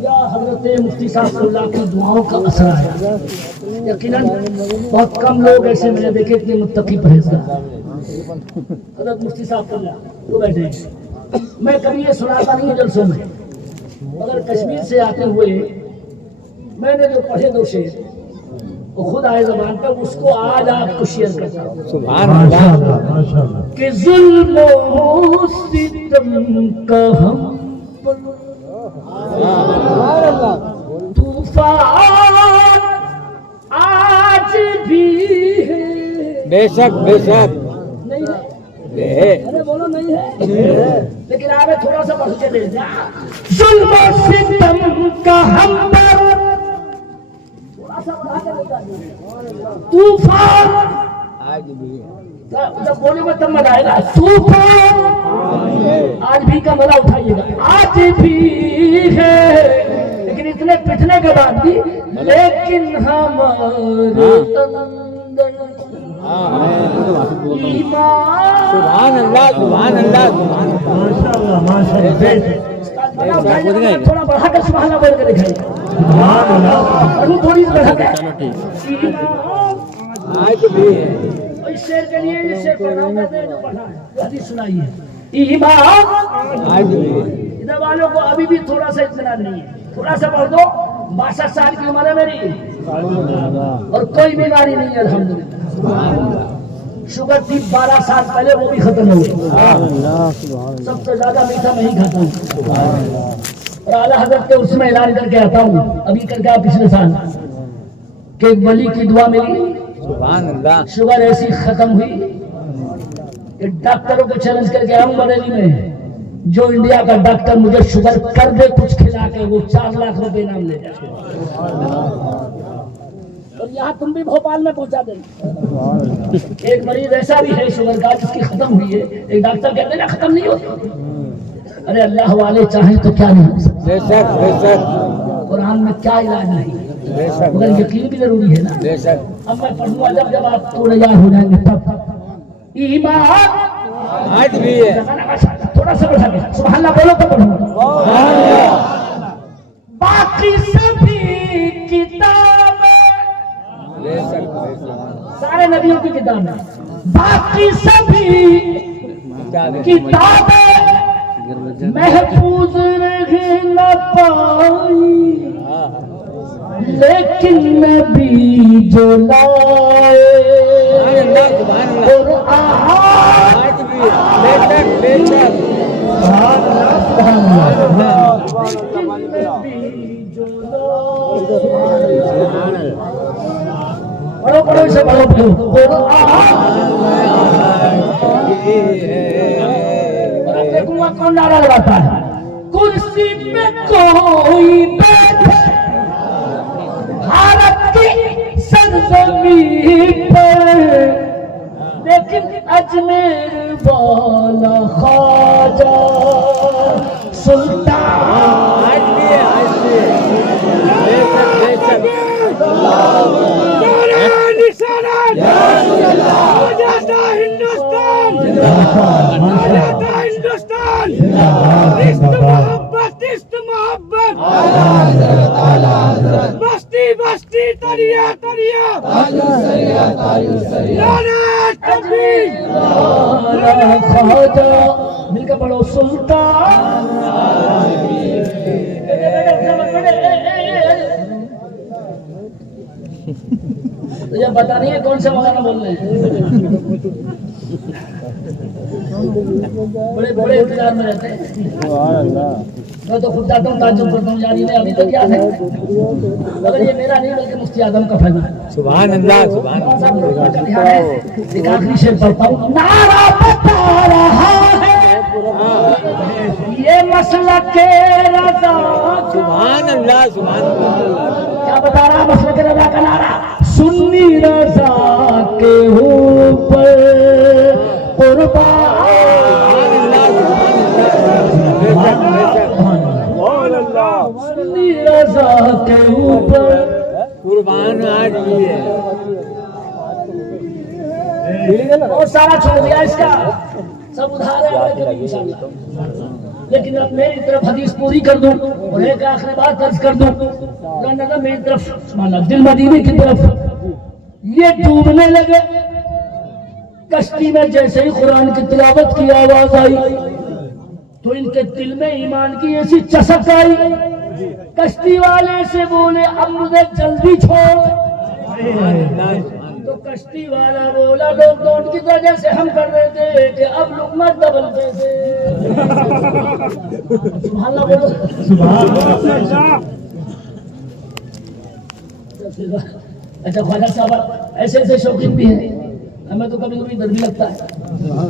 یا حضرت مفتی صاحب صلی اللہ کی دعاؤں کا اثر آیا یقیناً بہت کم لوگ ایسے میں نے دیکھے اتنے متقی پرہیزگار حضرت مفتی صاحب صلی اللہ تو بیٹھے میں کبھی یہ سناتا نہیں جلسوں میں مگر کشمیر سے آتے ہوئے میں نے جو پڑھے 2 شعر وہ خود آئے زبان پر اس کو آج آپ کو شیئر کرتا ہوں سبحان اللہ کہ ظلم و ستم کا ہم طوفان آج بھی ہے بے شک نہیں ہے ارے بولو نہیں ہے لیکن آگے تھوڑا سا بڑھ کے دے دیا ظلم و ستم کا ہم پر طوفان جب بولے گا تب مزہ آئے گا طوفان آج بھی کا مزہ اٹھائیے گا آج بھی ہے لیکن اتنے پٹنے کے بعد بھی لیکن ہمارے اندر سبحان اللہ تھوڑا بڑھا کر سبحان اللہ بول کے دکھائیے تھوڑی بڑھا کر آج بھی ہے اس شعر کے لیے یہ شعر پڑھا کرتے جو پڑھا ہے حدیث سنائیے ایمان آج بھی ہے ادھر والوں کو ابھی بھی تھوڑا سا اطمینان نہیں ہے تھوڑا سا پڑھ دو 62 سال کی عمر ہے میری اور کوئی بیماری نہیں ہے الحمدللہ شوگر تھی 12 سال پہلے وہ بھی ختم ہو گئی سب سے زیادہ میٹھا میں ہی کھاتا ہوں اور اعلیٰ حضرت کے اس میں اعلان کر کے آتا ہوں ابھی کر کے پچھلے سال کہ ایک ولی کی دعا ملی سبحان اللہ شوگر ایسی ختم ہوئی کہ ڈاکٹروں کو چیلنج کر کے آؤں بریلی میں جو انڈیا کا ڈاکٹر مجھے شوگر کر دے کچھ کھلا کے وہ 4 لاکھ روپے انعام لے جائے اور یہاں تم بھی بھوپال میں پہنچا دیں. ایک مریض ایسا بھی ہے شوگر کا جس کی ختم ہوئی ہے, ایک ڈاکٹر کہتے ہیں نا ختم نہیں ہوتی. ارے اللہ والے چاہیں تو کیا نہیں ہو سکتا. بے شک بے شک قرآن میں کیا علاج نہیں, بے شک مگر یقین بھی ضروری ہے نا. بے شک. اب میں پڑھوں گا جب آپ تھوڑے یاد ہو جائیں گے تب. ایمان آج بھی ہے. تھوڑا سا بڑھا کے سبحان اللہ بولو تو پڑھوں. باقی سبھی کتاب بے شک بے شک. سارے نبیوں کی کتاب ہے. باقی سبھی کتابیں محفوظ رہ نہ پائی, لیکن نبی جو لائے قرآن آج بھی بے شک بے شک. پڑھو پڑھو اسے پڑھو قرآن. دیکھوں گا کون نعرہ لگاتا ہے. کرسی پہ کوئی بیٹھے بھارت کی سرزمین پر, لیکن اجمیر والا خواجہ سلطان آج بھی ہے. آج بھی ہے. بے شک بے شک. بستی بستی تریا تریا نعرہ تکبیر خواجہ. مل کے پڑھو سلطان. تجھے پتا نہیں ہے کون سے مولانا بول رہے ہیں. بڑے بڑے انتظار میں رہتے ہیں. میں تو خود جاتا ہوں تعجب کرتا ہوں, یاری میں ابھی تک یاد ہے, مگر یہ میرا نہیں بلکہ مفتی اعظم کا فیصلہ ہے. سبحان اللہ سبحان اللہ. ایک آخری شعر پڑھتا ہوں. نعرہ بتا رہا ہے یہ مسلک رضا. سبحان اللہ سبحان اللہ. کیا بتا رہا مسلک رضا کا نعرہ؟ سنی رضا کے اوپر قربان. سنی رضا کے اوپر قربان آج بھی ہے. اور سارا چھوڑ دیا اس کا, سب ادھار ہے انشاءاللہ. لیکن اب میری طرف حدیث پوری کر دوں اور ایک آخری بات عرض کر دوں. میری طرف دل مدینے کی طرف یہ ڈوبنے لگے. کشتی میں جیسے ہی قرآن کی تلاوت کی آواز آئی تو ان کے دل میں ایمان کی ایسی چسک آئی. کشتی والے سے بولے اب مجھے جلدی چھوڑ. تو کشتی والا بولا لوگ تو ان کی وجہ سے ہم کر رہے تھے کہ اب لوگ مت بدلتے تھے. سبحان اللہ بولو. اچھا خواجہ صاحب ایسے ایسے شوقین بھی ہیں, ہمیں تو کبھی کبھی ڈر بھی لگتا ہے,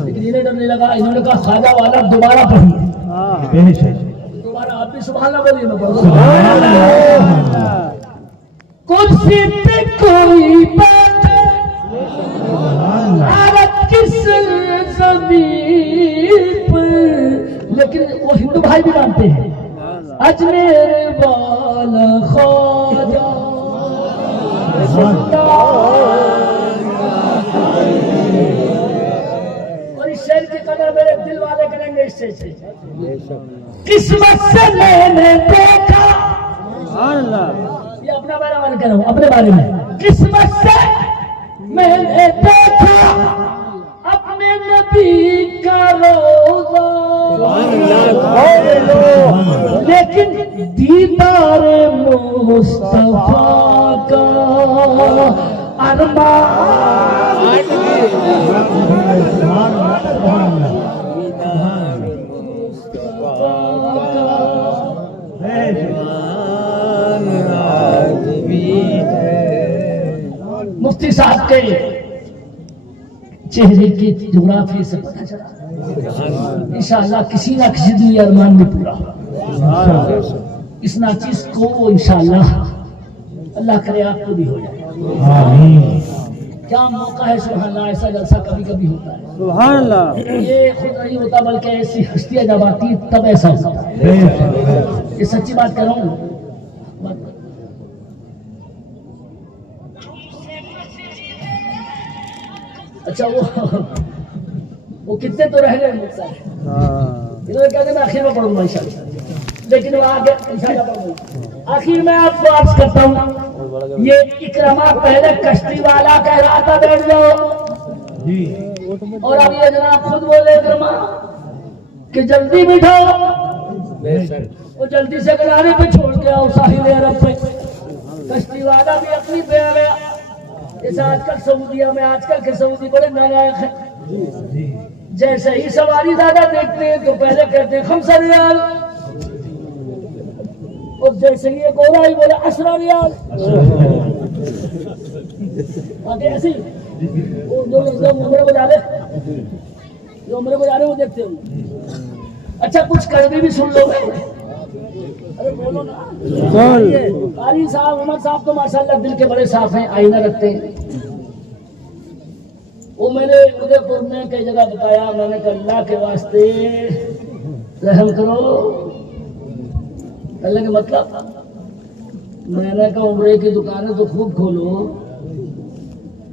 لیکن انہیں ڈر نہیں لگا. انہوں نے کہا خواجہ والا دوبارہ پڑھیے. دوبارہ آپ بھی سبحان اللہ بولیے. میں پڑھوں. کرسی پہ کوئی بیٹھے بھارت کی زمین پر, لیکن وہ ہندو بھائی بھی مانتے ہیں اجمیر والا خواجہ اور اس شعر کی قدر میرے دل والے کریں گے. اس سے قسمت سے میں نے دیکھا, یہ اپنا بارے میں کہہ رہا ہوں, اپنے بارے میں. قسمت سے میں نے دیکھا اپنے نبی کا روزہ, لیکن دیدار مصطفیٰ کا ارمان. مفتی صاحب کے چہرے کی جغرافی سے پتہ چلا انشاءاللہ کسی نہ کسی دن یہ ارمان بھی پورا ہوگا. اس ناچیز کو انشاءاللہ اللہ کرے آپ کو بھی ہو جائے. آمین کیا موقع ہے سبحان اللہ. ایسا جلسہ کبھی کبھی ہوتا ہے. سبحان اللہ. یہ خود نہیں ہوتا بلکہ ایسی ہستیاں جب آتی تب ایسا ہوتا ہے. بے شک یہ سچی بات کر رہا ہوں. اچھا وہ کتنے تو رہ گئے مجھ سے. انہوں نے کہا کہ میں آخر میں پڑھوں گا انشاءاللہ, لیکن وہ آگے انشاءاللہ پڑھوں گا. آخر میں آپ کو عرض کرتا ہوں, یہ اکرمہ پہلے کشتی والا کہہ رہا تھا بیٹھ جاؤ, اور اب یہ جناب خود بولے اکرمہ کہ جلدی بٹھاؤ. وہ جلدی سے کنارے پہ چھوڑ کے آؤ ساحل عرب پہ. کشتی والا بھی اپنی پہ آ گیا. اس آج کل سعودیہ میں آج کل کے سعودی بڑے نالائق ہیں. جیسے ہی سواری زیادہ دیکھتے ہیں تو پہلے کہتے ہیں 5 ریال, اور جیسے ہی یہ گولا ہی بولے 10 ریال. آگے ایسے ہی وہ جو عمرے کو جا رہے, جو عمرے کو جا رہے وہ دیکھتے ہوں. اچھا کچھ کڑوی بھی سن لو گے. ارے بولو نا. قاری صاحب عمر صاحب تو ماشاءاللہ دل کے بڑے صاف ہیں, آئینہ رکھتے ہیں. وہ میں نے ادے پور میں کئی جگہ بتایا, میں نے کہا اللہ کے واسطے رحم کرو. اللہ کے مطلب میں نے کہا عمرے کی دکانیں تو خوب کھولو,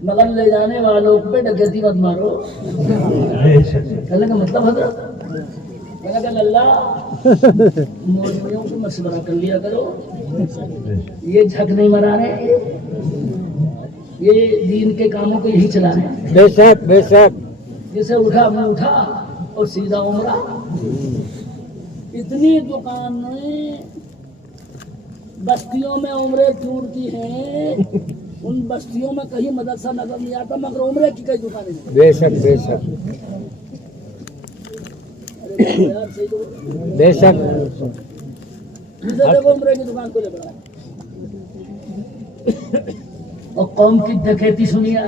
مگر لے جانے والوں پہ ڈکیتی مت مارو. اللہ کا مطلب حضرت میں نے کہا اللہ مولویوں کو مشورہ کر لیا کرو, یہ جھک نہیں مرانے, یہ دین کے کاموں کو یہی چلا رہے ہیں. بے شک بے شک. جسے اٹھا میں اٹھا اور سیدھا عمرہ. اتنی دکانیں بستیوں میں عمرے ٹورتی ہیں, ان بستیوں میں کہیں مدرسہ نظر نہیں آتا مگر عمرے کی کئی دکانیں ہیں. بے شک بے شک بے شک. جسے دیکھو عمرے کی دکان کو لے پڑا. اور قوم کی ڈکیتی سنیے,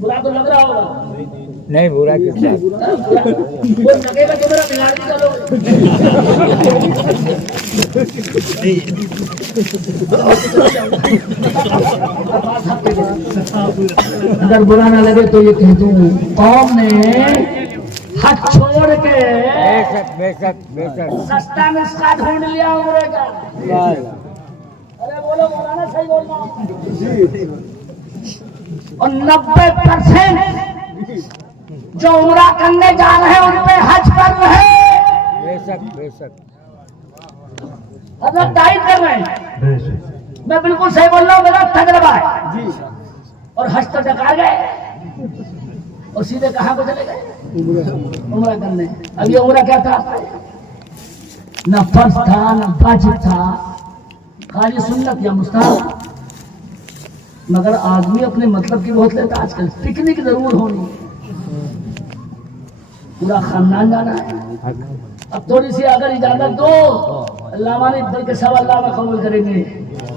برا تو لگ رہا ہوگا. نہیں برا کیا, وہ لگے گا کہ میرا بگاڑ بھی کرو. اگر برا نہ لگے تو یہ کہہ دوں, قوم نے حج چھوڑ کے بے شک بے شک بے شک. سستا نسخہ ڈھونڈ لیا عمرے کا. ارے بولو مولانا صحیح بولنا. اور 90% جو عمرہ کرنے جا رہے ہیں ان پہ حج کر رہے ہیں. بے شک بے شک. حضرت ٹائٹ کر رہے ہیں. میں بالکل صحیح بول رہا ہوں, میرا تجربہ ہے. اور حج تو ڈکا گئے اور سیدھے کہاں کو چلے گئے عمرہ کرنے. اب یہ عمرہ کیا تھا, نہ فرض تھا نہ واجب تھا, خالی سنت یا مستحب. مگر آدمی اپنے مطلب کی بہت لیتا. آج کل پکنک ضرور ہونی, پورا خاندان جانا ہے. اب تھوڑی سی اگر اجازت دو, علامہ نے بلکہ سب علامہ قبول کریں گے.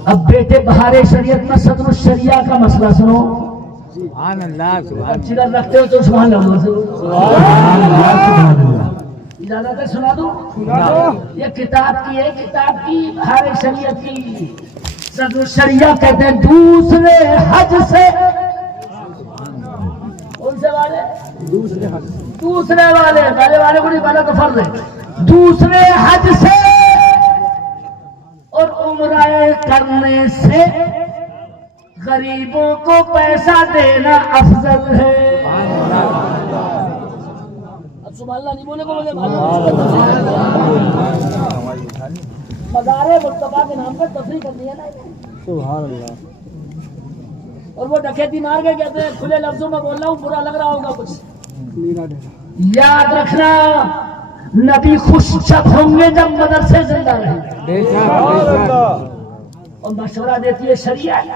اب بیٹے بہار شریعت میں صدر الشریعہ کا مسئلہ سنو. سبحان اللہ سبحان اب جگر رکھتے ہو تو سبحان اللہ سبحان اللہ. اجازت ہے سنا دوں. یہ کتاب کی ہے, کتاب کی بہار شریعت کی. صدر الشریعہ کہتے ہیں دوسرے حج سے, کون سے والے, دوسرے والے, پہلے والے کو نہیں, پہلے تو فرض ہے. دوسرے حج سے اور عمرہ کرنے سے غریبوں کو پیسہ دینا افضل ہے. اب سبحان اللہ نہیں بولے کو مزار مصطفیٰ کے نام پر تفریح کر دیا نا. سبحان اللہ. اور وہ ڈکیتی مار کے کہتے ہیں, کھلے لفظوں میں بول رہا ہوں, برا لگ رہا ہوگا کچھ. یاد رکھنا نبی خوش جب ہوں گے جب مدرسے زندہ رہیں. بے شک بے شک. اور مشورہ دیتی ہے شریعت,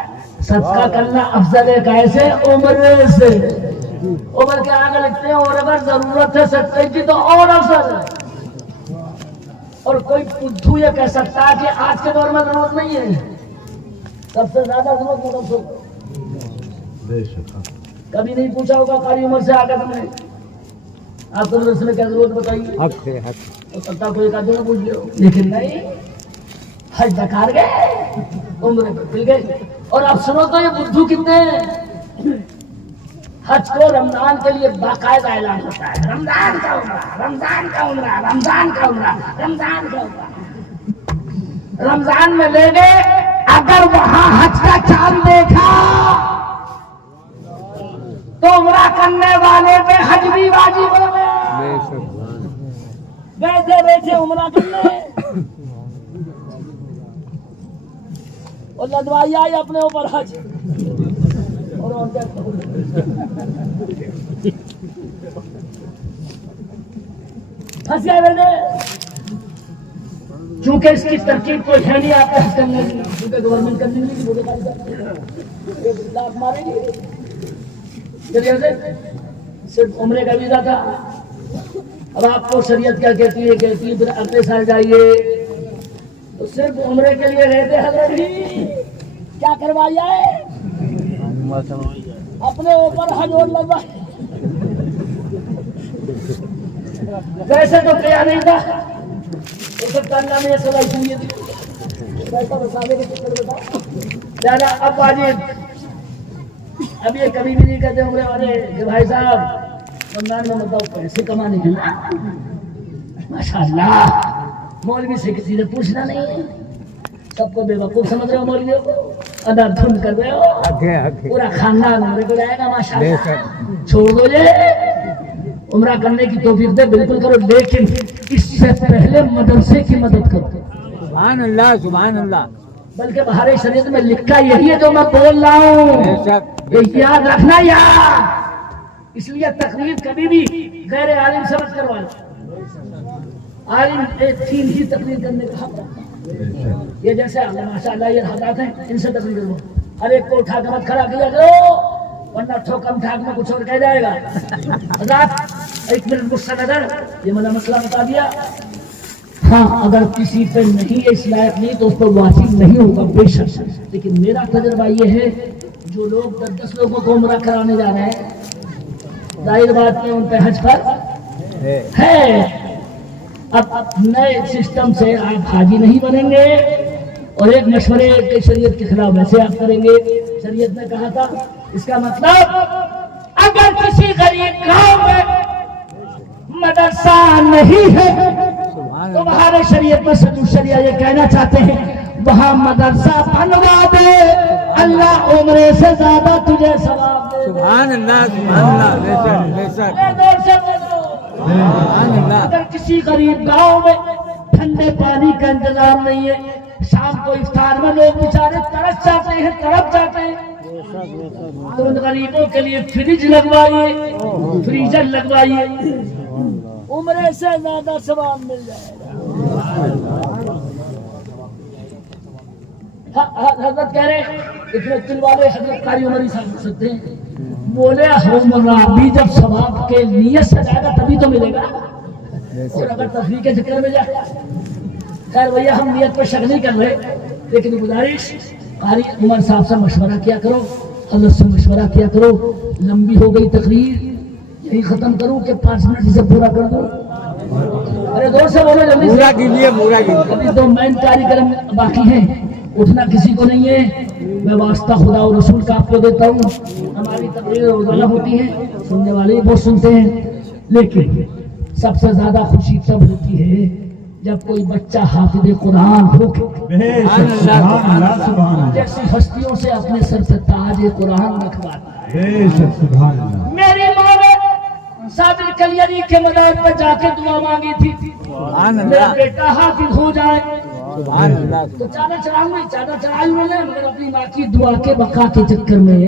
صدقہ کرنا افضل ہے کیسے, عمرے سے. عمر کے آگے لکھتے ہیں اور اگر ضرورت ہے صدقے کی تو اور افضل ہے. اور کوئی بدھو یہ کہہ سکتا ہے کہ آج کے دور میں ضرورت نہیں ہے. سب سے زیادہ ضرورت مدرسوں کو. کبھی نہیں پوچھا ہوگا قاری عمر سے آ کر تم نے آپ کو مدرسے میں کیا ضرورت بتائیے. حق ہے حق. تو سب کو ایک آدمی نے پوچھ لیا, لیکن نہیں, حج ڈکار گئے عمرے پہ مل گئے. اور اب سنو تو یہ بدھو کتنے ہیں. حج کو رمضان کے لیے باقاعدہ اعلان ہوتا ہے, رمضان کا عمرہ, رمضان کا عمرہ, رمضان کا عمرہ, رمضان کا عمرہ. رمضان میں لے گئے, اگر وہاں حج کا چاند دیکھا تو عمرہ کرنے والے پہ حج بھی واجب ہو گیا. بیٹھے بیٹھے عمرہ کرنے اور لدوائی آئی اپنے اوپر حج. پھنس گئے بیٹے, چونکہ اس کی ترکیب کوئی ہے نہیں آپ کا حج کرنے کی, کیونکہ گورنمنٹ کرنے نہیں کی لاکھ مارے گی. صرف عمرے کا ویزا تھا. اب آپ کو شریعت کیا کہتی ہے پھر اگلے سال جائیے. تو صرف عمرے کے لیے رہتے حضرت جی کیا کروایا ہے, اپنے اوپر حج اور لگا. ویسے تو کیا نہیں تھا, میں سلائی سنیے پیسہ بسانے کے چکر میں تھا. اب واجب اب یہ کبھی بھی نہیں کہتے عمرے والے کہ بھائی صاحب رمضان میں مطلب پیسے کمانے کے نا ماشاء اللہ. مولوی سے کسی نے پوچھنا نہیں ہے, سب کو بے وقوف سمجھ رہے ہو, مولویوں کو ادا دھن کر رہے ہو, پورا خاندان عمرے کو جائے گا ماشاء اللہ. چھوڑ دو یہ عمرہ کرنے کی توفیق دے, بالکل کرو, لیکن اس سے پہلے مدرسے کی مدد کرو. سبحان اللہ, سبحان اللہ. بلکہ بہار شریعت میں لکھا یہی ہے جو میں بول رہا ہوں, یہ یاد رکھنا یار. اس لیے تقریر کبھی بھی غیر عالم سے مت کروانا. عالم تین ہی تقریر کرنے کا حق رکھتا. یہ جیسے ماشاء اللہ یہ حضرات ہیں, ان سے تقریر کرو, ہر ایک کو اٹھا کے مت کھڑا کیا کرو, ورنہ ٹھوکم ٹھاک میں کچھ اور کہہ جائے گا. حضرات ایک منٹ غصہ نظر, یہ میں نے مسئلہ بتا دیا. ہاں اگر کسی پہ نہیں اس لائق نہیں تو اس پر واجب نہیں ہوگا بے شک, لیکن میرا تجربہ یہ ہے جو لوگ 10 لوگوں کو عمرہ کرانے جا رہے ہیں, ظاہر بات ہے ان پہ حج پر ہے. اب نئے سسٹم سے آپ حاجی نہیں بنیں گے, اور ایک مشورے کے شریعت کے خلاف ویسے آپ کریں گے. شریعت نے کہا تھا, اس کا مطلب اگر کسی غریب گاؤں میں مدرسہ نہیں ہے تو بہار شریعت میں سچو شریعہ یہ کہنا چاہتے ہیں وہاں مدرسہ بنوا دے, اللہ عمرے سے زیادہ تجھے ثواب دے. سبحان اللہ, سبحان اللہ. بے شک سبحان اللہ. اگر کسی غریب گاؤں میں ٹھنڈے پانی کا انتظام نہیں ہے, شام کو افطار میں لوگ بیچارے ترس جاتے ہیں, تڑپ جاتے ہیں, تو ان غریبوں کے لیے فریج لگوائیے, فریزر لگوائیے, عمرے سے زیادہ ثواب مل جائے گا. حضرت کہہ رہے ہیں اتنے دل والے حضرت قاری عمری صاحب ہو سکتے ہیں, بولے عمرہ بھی جب ثواب کے نیت سے جائے گا تبھی تو ملے گا, اور اگر تفریح کے چکر میں جائے. خیر بھیا ہم نیت پر شک نہیں کر رہے, لیکن گزارش قاری عمر صاحب سے مشورہ کیا کرو, حضرت سے مشورہ کیا کرو. لمبی ہو گئی تقریر, یہی ختم کروں کہ 5 منٹ سے پورا کر دوں. ارے دور سے بولو جلدی پورا کیجیے, پورا کیجیے. ابھی 2 مین کاری کرم باقی ہیں, اٹھنا کسی کو نہیں ہے. میں واسطہ خدا اور رسول کا آپ کو دیتا ہوں. ہماری تقریر روزانہ ہوتی ہے, سننے والے بہت سنتے ہیں, لیکن سب سے زیادہ خوشی تب ہوتی ہے جب کوئی بچہ حافظ قرآن ہو جیسی ہستیوں سے اپنے سر سے تاج قرآن رکھواتا ہے. میری ماں نے صادق کلیری کے مدد پر جا کے دعا مانگی تھی, میرا بیٹا حافظ ہو جائے. تو چادر چڑھاؤں گی, چادر چڑھائی میں نے, مگر اپنی ماں کی دعا کے بقا کے چکر میں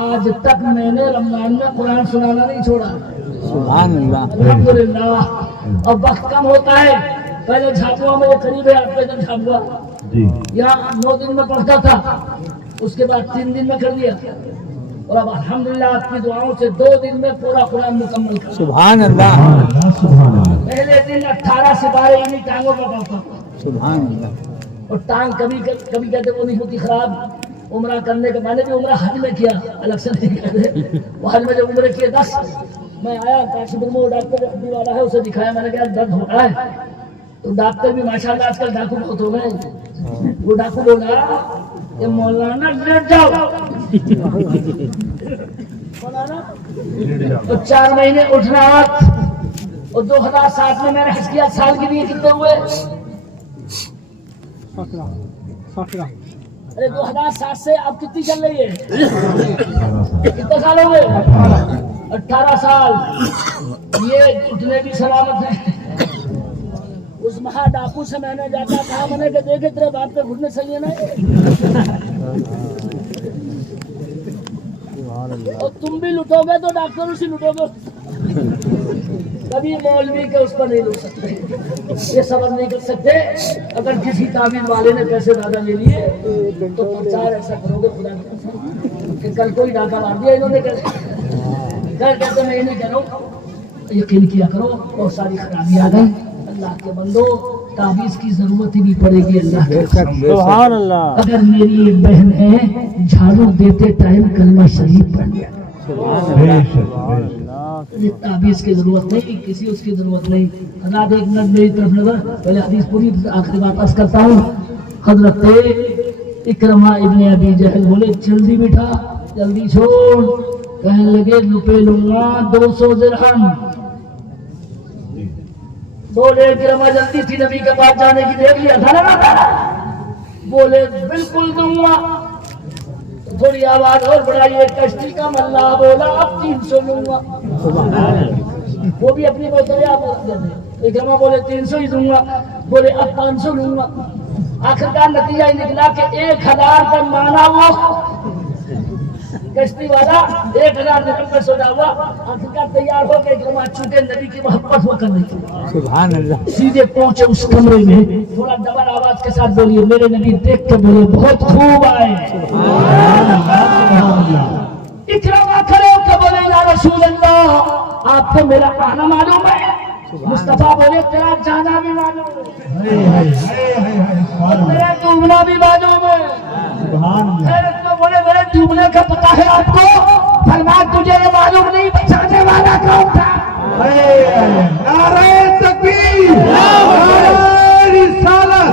آج تک میں نے رمضان میں قرآن سنانا نہیں چھوڑا. سبحان اللہ, الحمدللہ. اب وقت کم ہوتا ہے, پہلے جھاپوا میں یہ قریب ہے آپ کا جب جھاپوا یہاں 9 دن میں پڑھتا تھا, اس کے بعد 3 دن میں کر دیا, اور اب الحمدللہ آپ کی دعاؤں سے 2 دن میں پورا قرآن مکمل کر. سبحان اللہ. پہلے دن 18 سپارے انہیں ٹانگوں پر پڑھتا, سبحان اللہ. اور ٹانگ کبھی کہتے وہ نہیں ہوتی خراب. عمرہ کرنے کے, میں نے بھی عمرہ حج میں کیا, الگ سے نہیں کہتے, وہ حج میں جب عمرے کیے 10 میں آیا کاشی پور میں, ڈاکٹر ہڈی والا ہے, اسے دکھایا, میں نے کہا درد ہو رہا ہے. تو ڈاکٹر بھی ماشاء اللہ آج کل ڈاکٹر بہت ہو گئے, وہ ڈاکو بولا کہ مولانا لیٹ جاؤ. مولانا تو 4 مہینے اٹھنا اور 2007 میں نے حج کیا. سال کے لیے کتنے ہوئے؟ 2007 سے اب کتنی چل رہی ہے؟ کتنے سال ہو گئے؟ 18 سال. یہ اتنے بھی سلامت ہیں. اس مہا ڈاکو سے میں نے جاتا تھا, میں نے کہا دیکھے تیرے باپ پہ گھٹنے صحیح ہے نا, اور تم بھی لٹو گے تو ڈاکٹر سے لٹو گے. کبھی مولوی کے اس پر نہیں لوٹ سکتے, یہ سبب نہیں کر سکتے. اگر کسی تعویذ والے نے پیسے زیادہ لے لیے تو پرچار ایسا کرو گے خدا کی قسم کہ کل کوئی ڈاکہ مار دیا انہوں نے. کہتے میں یہ نہیں کہہ رہا ہوں, یقین کیا کرو. بہت ساری خرابی آ گئی. اللہ کے بندو تعویذ کی ضرورت ہی نہیں پڑے گی. اللہ کے سبحان اللہ. اگر میری ایک بہن ہے جھاڑو دیتے ٹائم کلمہ شریف پڑھ لیا. تعویذ کی ضرورت نہیں, کسی اس کی ضرورت نہیں. حضرات ایک منٹ میری طرف نظر, پہلے حدیث پوری آخری بات عرض کرتا ہوں. حضرت اکرمہ ابن ابی جہل بولے جلدی بیٹھا جلدی چھوڑ. کہنے لگے روپے لوں گا 200 درہم. بولے اکرمہ جلدی تھی نبی کے پاس جانے کی, دیکھ لیا تھا نا. بولے بالکل دوں گا. تھوڑی آواز اور بڑھائی, کشتی کا ملا بولا اب 300 لوں گا. وہ بھی اپنی بہتری آپ دیتے. اکرمہ بولے 300 ہی دوں گا. بولے اب 500 لوں گا. آخرکار نتیجہ ہی نکلا کہ 1000 کا مانا وہ کشتی والا 1000 درہم میں سوچا ہوا. آخرکار تیار ہو کے اکرمہ چونکہ نبی کی محبت وہ کر رہی تھی, سبحان اللہ, سیدھے پہنچے اس کمرے میں. تھوڑا ڈبل آواز کے ساتھ بولیے میرے نبی دیکھ کے بولے بہت خوب آئے. اکرمہ کھڑے ہو کے بولے یا رسول اللہ آپ کو میرا آنا معلوم ہے؟ مصطفیٰ بولے تیرا جانا بھی معلوم ہے اور میرا ڈوبنا بھی معلوم ہے. حیرت میں بولے میرے ڈوبنے کا پتہ ہے آپ کو؟ فرمایا تجھے یہ معلوم نہیں بچانے والا کون تھا؟ نعرہ تکبیر, نعرہ رسالت,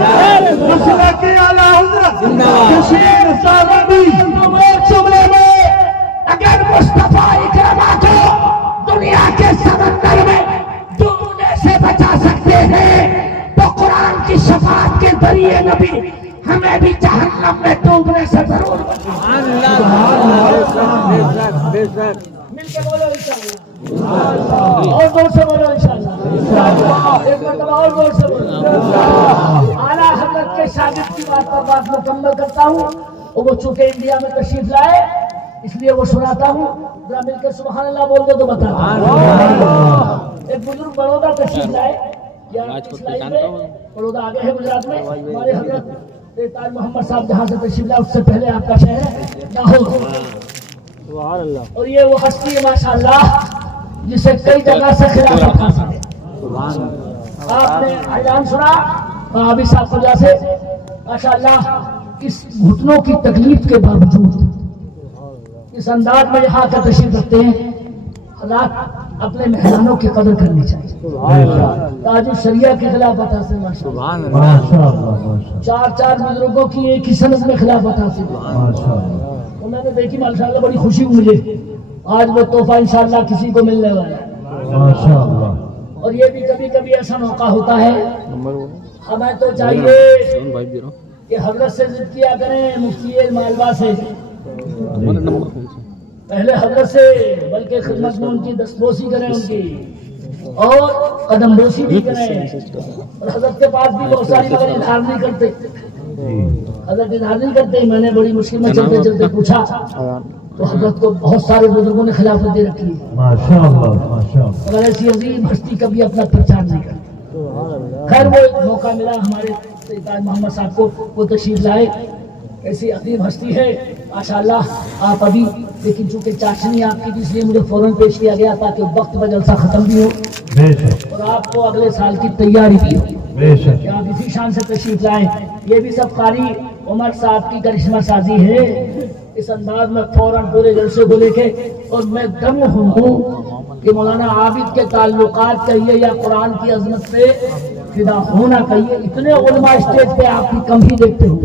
مسلک اعلی حضرت کشیر صاحبی. جملے میں اگر مصطفیٰ اکرمہ کو دنیا کے سمندر میں ڈوبنے سے بچا سکتے ہیں تو قرآن کی شفاعت کے ذریعے نبی ہمیں بھی جہنم میں ڈوبنے سے ضرور بچائیں. مل کے بولو انشاءاللہ, اور زور سے بولو انشاءاللہ, ایک مرتبہ اور زور سے بولو. اعلیٰ حضرت کے شاگرد کی بات پر بات مکمل کرتا ہوں. وہ چونکہ انڈیا میں تشریف لائے اس لیے وہ سناتا ہوں. ذرا مل کے سبحان اللہ بول دو تو بتا. ایک بزرگ بڑودہ تشریف لائے, بڑودہ آگے ہے گجرات میں. ہمارے حضرت تاج محمد صاحب جہاں سے تشریف لائے اس سے پہلے آپ کا شہر ہے لاہور. اور یہ وہ ہستی ہے ماشاءاللہ جسے کئی جگہ سے خلافت حاصل ہے. آپ نے اعلان سنا ابھی صاحب خدا سے ماشاءاللہ اس گھٹنوں کی تکلیف کے باوجود اس انداز میں یہاں کا تشریف رکھتے ہیں. حضرات اپنے مہمانوں کی قدر کرنی چاہیے. تاج الشریعہ کے خلافت حاصل ماشاءاللہ. 4 بزرگوں کی ایک ہی سند میں خلافت حاصل. تو میں نے دیکھی ماشاءاللہ بڑی خوشی ہوئی مجھے. آج وہ تحفہ انشاءاللہ کسی کو ملنے والا ہے. اور یہ بھی کبھی کبھی ایسا موقع ہوتا ہے ہمیں تو چاہیے کہ حضرت سے ضد کیا کریں, مفتی مالوا سے پہلے حضرت سے, بلکہ خدمت میں ان کی دستبوسی کریں ان کی اور قدم بوسی بھی کریں. اور حضرت کے پاس بھی بہت ساری مگر اظہار نہیں کرتے. حضرت اظہار نہیں کرتے. میں نے بڑی مشکل میں چلتے چلتے پوچھا تو حضرت کو بہت سارے بزرگوں نے خلافت دے رکھی ہے مگر ایسی عظیم ہستی کبھی اپنا پرچار نہیں کرتی. خیر وہ ایک موقع ملا ہمارے تاج محمد صاحب کو, وہ تشریف لائے. ایسی عظیم ہستی ہے ماشاءاللہ. آپ ابھی لیکن چونکہ چاشنی آپ کی اس لیے مجھے فوراً پیش کیا گیا تاکہ وقت پر جلسہ ختم بھی ہو اور آپ کو اگلے سال کی تیاری بھی ہو کہ آپ اسی شان سے تشریف لائیں. یہ بھی سب قاری عمر صاحب کی کرشمہ سازی ہے. اس انداز میں فوراً پورے جلسے کو لے کے, اور میں دم ہوں کہ مولانا عابد کے تعلقات کہیے یا قرآن کی عظمت سے فدا ہونا چاہیے. اتنے علماء اسٹیج پہ آپ کی کم ہی دیکھتے ہوں.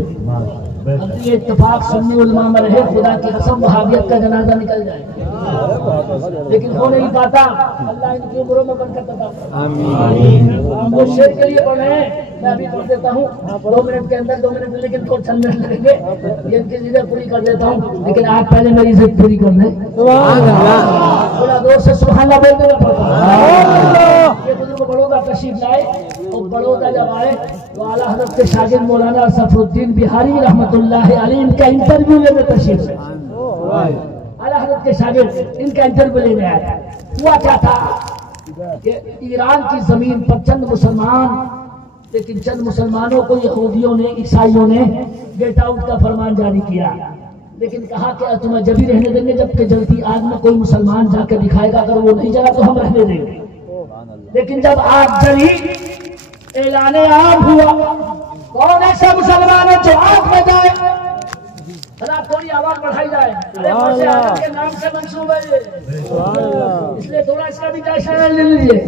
اب یہ اتفاق سنی علماء میں رہے, خدا کی قسم وہابیت کا جنازہ نکل جائے, لیکن ہو نہیں پاتا. اللہ ان کی عمروں میں برکت عطا فرمائے. ہم وہ شعر کے لیے پڑھ رہے ہیں, میں ابھی پڑھ دیتا ہوں 2 منٹ کے اندر, 2 منٹ لیکن تھوڑا چند منٹ لگیں گے. یہ ان کی چیزیں پوری کر دیتا ہوں, لیکن آپ پہلے میری عزت پوری کر لیں. تھوڑا دور سے سبحان اللہ بولتے ہوئے پڑھتا. یہ بزرگ بڑودہ تشریف لائے, اور بڑودہ جب آئے تو اعلیٰ حضرت کے شاگرد مولانا سفر الدین بہاری رحمۃ اللہ علیہ کا انٹرویو لینے تشریف لائے. اعلیٰ حضرت کے شاگرد ان کا انٹرویو لینے آیا تھا. ہوا کیا تھا کہ ایران کی زمین پر چند مسلمان, لیکن چند مسلمانوں کو یہودیوں نے, عیسائیوں نے گیٹ آؤٹ کا فرمان جاری کیا, لیکن کہا کہ تمہیں جب ہی رہنے دیں گے جب کہ جلتی آگ میں کوئی مسلمان جا کے دکھائے گا, اگر وہ نہیں جلا تو ہم رہنے دیں گے. لیکن جب آگ جلی, اعلان عام ہوا, کون ایسا مسلمان ہے جو آگ میں جائے؟ ذرا تھوڑی آواز بڑھائی جائے. ارے آدم کے نام سے منسوب ہے یہ, اس لیے تھوڑا اس کا بھی جائزہ لے لیجیے.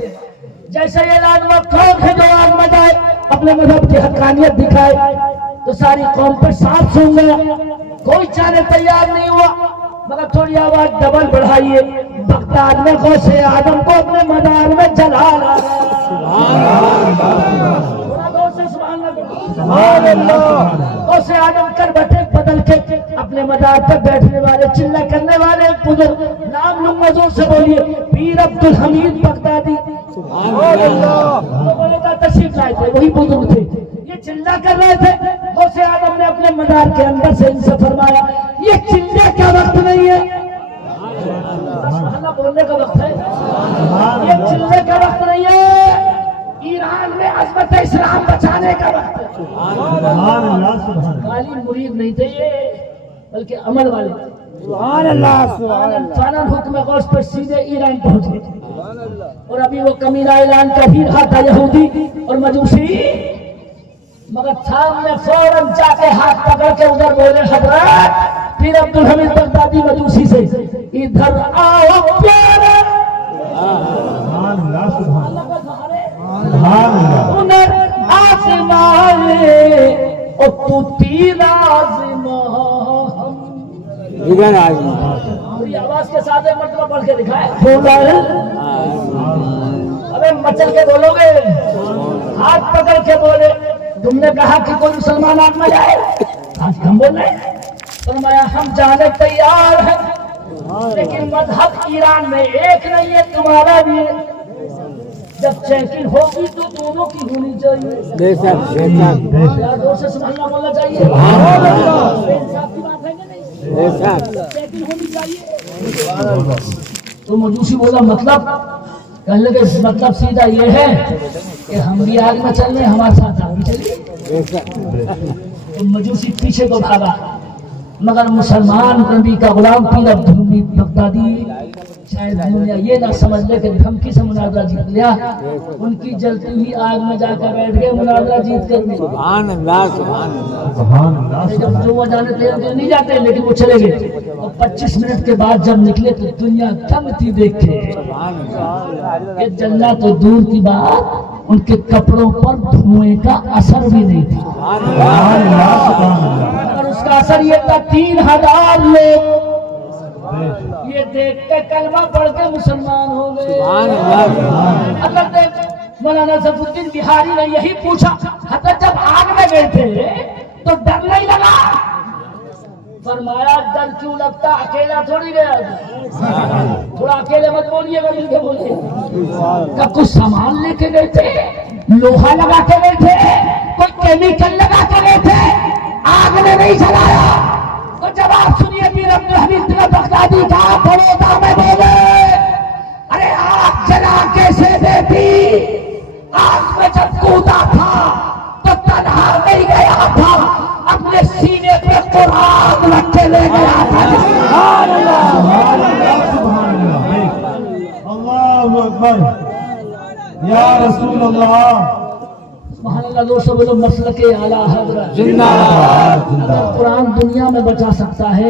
جیسے اعلان ہوا کون ہے جو آگ میں جائے, اپنے مذہب کی حقانیت دکھائے, تو ساری قوم پر ساتھ سن گیا. کوئی چاہنے تیار نہیں ہوا, مگر تھوڑی آواز ڈبل بڑھائیے. بغداد میں غوث اعظم کو اپنے مدار میں جلا رہا ہے. غوث اعظم کر بیٹھے بدل کے اپنے مدار پر بیٹھنے والے, چلہ کرنے والے ایک بزرگ, نام لوں حضور سے بولیے, پیر عبد الحمید بغدادی. تشریف لائے تھے, وہی بزرگ تھے, یہ چلہ کر رہے تھے. غوث اعظم نے اپنے مدار کے اندر سے ان سے فرمایا, یہ چلے کا وقت نہیں ہے, بولنے کا وقت ہے, یہ چلے کا وقت نہیں ہے, ایران میں عظمت اسلام بچانے کا وقت ہے. خالی مرید نہیں تھے یہ, بلکہ عمل والے. فوراً حکم غوث پر سیدھے ایران پہنچے, اور ابھی وہ کمینہ اعلان کر ہی رہا تھا یہودی اور مجوسی, مگر سامنے فوراً جا کے ہاتھ پکڑ کے ادھر بولے, حضرت پیر عبد الحمید بغدادی مجوسی سے, ادھر آؤ پیارے. انر آزمائے اور تو تیر آزمائے. پوری آواز کے ساتھ ایک مرتبہ پڑھ کے دکھائے. بولا ہے ابے مچل کے بولو گے, ہاتھ پکڑ کے بولے, تم نے کہا کہ کوئی مسلمان آگ میں جائے, آج ہم بول رہے ہیں. فرمایا ہم جانے تیار ہیں, لیکن مذہب ایران میں ایک نہیں ہے, تمہارا بھی ہے. جب چیکنگ ہوگی تو دونوں کی ہونی چاہیے. دور سے سبحان اللہ بولنا چاہیے. انصاف کی بات ہے کہ نہیں, چیکنگ ہونی چاہیے. تو مجوسی بولا مطلب, کہنے لگے مطلب سیدھا یہ ہے کہ ہم بھی آگ میں چل رہے, ہمارے ساتھ آپ بھی چلیے. تو مجوسی پیچھے کو بھاگا, مگر مسلمان نبی کا غلام پیر عبد الحمید بغدادی شاید دنیا یہ نہ سمجھ لے کہ دھمکی سے مناظرہ جیت لیا, ان کی جلتی ہوئی آگ میں جا کر بیٹھ گئے مناظرہ جیت کر. سبحان اللہ, سبحان اللہ. جب جو وہ جانے تھے نہیں جاتے, لیکن وہ چلے گئے, اور 25 منٹ کے بعد جب نکلے تو دنیا تنگ تھی دیکھ کے. کہ جلنا تو دور کی بات, ان کے کپڑوں پر دھوئیں کا اثر بھی نہیں تھا. اور اس کا اثر یہ تھا 3000 لوگ یہ دیکھ کے کلمہ پڑھ کے مسلمان ہو گئے. اگر دیکھ مولانا سفر الدین بہاری نے یہی پوچھا, حضرت جب آگ میں گئے تھے تو ڈر نہیں لگا؟ فرمایا ڈر کیوں لگتا, اکیلا تھوڑی گیا, تھوڑا اکیلے مت بولیے گا, مل کے بولیے. کب کچھ سامان لے کے گئے تھے, لوہا لگا کے گئے تھے, کوئی کیمیکل لگا کے گئے تھے, آگ نے نہیں جلایا. تو جواب سنیے پیر عبد الحمید بغدادی کا, بڑودہ میں بولے, ارے آگ جلا کیسے دیتی, آگ میں جب کودا تھا تو تنہا نہیں گیا تھا, اپنے سینے پہ قرآن رکھ کے لے گیا تھا. اللہ اکبر, یا رسول اللہ. سبحان اللہ. دوستو بولو مسلک اعلیٰ حضرت زندہ باد. اگر قرآن دنیا میں بچا سکتا ہے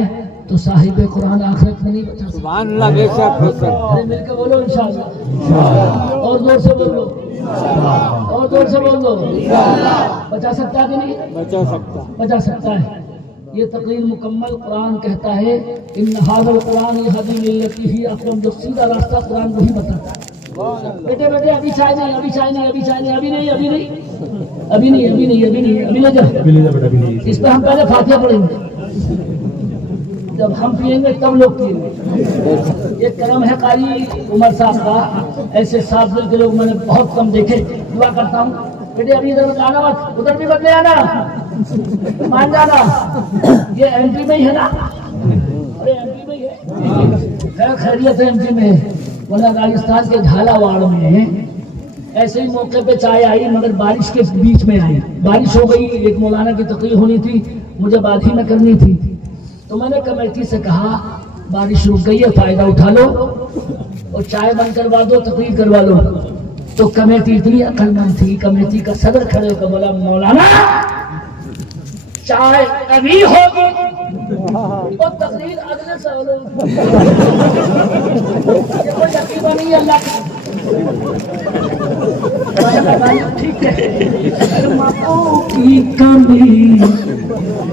تو صاحب قرآن آخرت میں نہیں بچا سکتا. سبحان اللہ, بے شک, بے شک. مل کے بولو انشاءاللہ, اور زور سے بولو. اور زور سے بول دو بچا سکتا ہے کہ نہیں؟ بچا سکتا ہے. یہ تقریر مکمل قرآن کہتا ہے ان ھذا القرآن یہدی للتی ہی اقوم، جو سیدھا راستہ قرآن وہی بتاتا ہے. بیٹے بیٹے ابھی چائے نہیں، ابھی چائے نہیں، ابھی چائے نہیں، ابھی نہیں، ابھی نہیں، ابھی نہیں، ابھی نہیں، ابھی نہیں، ابھی لے جا. اس پہ ہم پہلے فاتحہ پڑھیں گے، جب ہم پیئیں گے تب لوگ پیئیں گے. یہ کرم ہے قاری عمر صاحب کا، ایسے صاف دل کے لوگ میں نے بہت کم دیکھے. دعا کرتا ہوں بیٹے ابھی ادھر مت آنا، مت ادھر بھی بدلے آنا، مان جانا. یہ ایم پی میں ہی ہے نا؟ ارے ایم پی میں ہی ہے، خیر خیریت ہے ایم پی میں. ورنہ راجستھان کے جھالاواڑ میں ایسے ہی موقع پہ چائے آئی، مگر بارش کے بیچ میں آئی. بارش ہو گئی، ایک مولانا کی تقریر ہونی تھی، مجھے بعد ہی میں کرنی تھی. تو میں نے کمیٹی سے کہا بارش رک گئی ہے، فائدہ اٹھا لو اور چائے بند کروا دو، تقریر کروا لو. تو کمیٹی اتنی عقل مند تھی، کمیٹی کا صدر کھڑے ہو کر بولا مولانا چائے ابھی ہوگی اور تقریر اگلے سال ہوگی. یہ کوئی یقین نہیں ہے اللہ کا. ٹھیک ہے، ماں کی کمی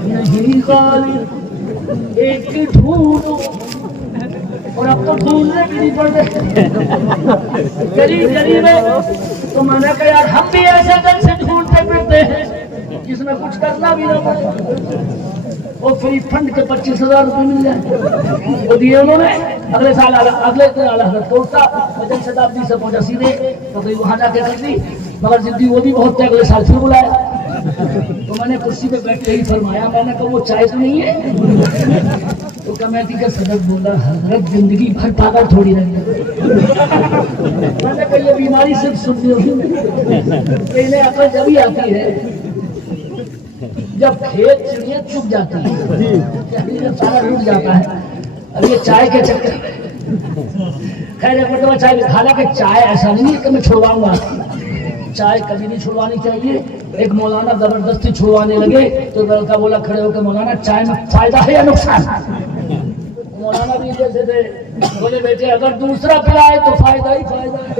نہیں غالب، ایک ڈھونڈو، اور اب تو ڈھونڈنے بھی نہیں پڑ رہے. غریب ہے تو میں نے کہا یار ہم بھی ایسے دن سے ڈھونڈتے پھرتے ہیں جس میں کچھ کرنا بھی نہ پڑے. وہ فری فنڈ کے 25,000 روپے مل جائے، وہ دیے انہوں نے. اگلے سال اگلے دن اعلیٰ حضرت کوٹا مدن شتابدی سے پہنچا سیدھے تو وہاں جا کے کر دی. مگر ضدی وہ بھی بہت تھے، اگلے سال پھر بلایا. تو میں نے کرسی پہ بیٹھ کے ہی فرمایا، میں نے کہا وہ چائے تو نہیں ہے؟ تو کمیٹی کا صدر بولا حضرت زندگی بھر پاگل تھوڑی رہی ہے. میں نے کہا یہ بیماری صرف سننی ہوگی، انہیں عقل جبھی آتی ہے جب کھیت چڑیاں چپ جاتی ہے، سارا رک جاتا ہے. اب یہ چائے کے چکر خیر ایک مرتبہ چائے، حالانکہ چائے ایسا نہیں ہے کہ میں چھوڑواؤں گا، چائے کبھی نہیں چھوڑوانی چاہیے. ایک مولانا زبردستی چھوڑوانے لگے تو لڑکا بولا کھڑے ہو کے مولانا چائے میں فائدہ ہے یا نقصان؟ مولانا بھی جیسے تھے، بولے بیٹے اگر دوسرا پلائے تو فائدہ ہی فائدہ ہے،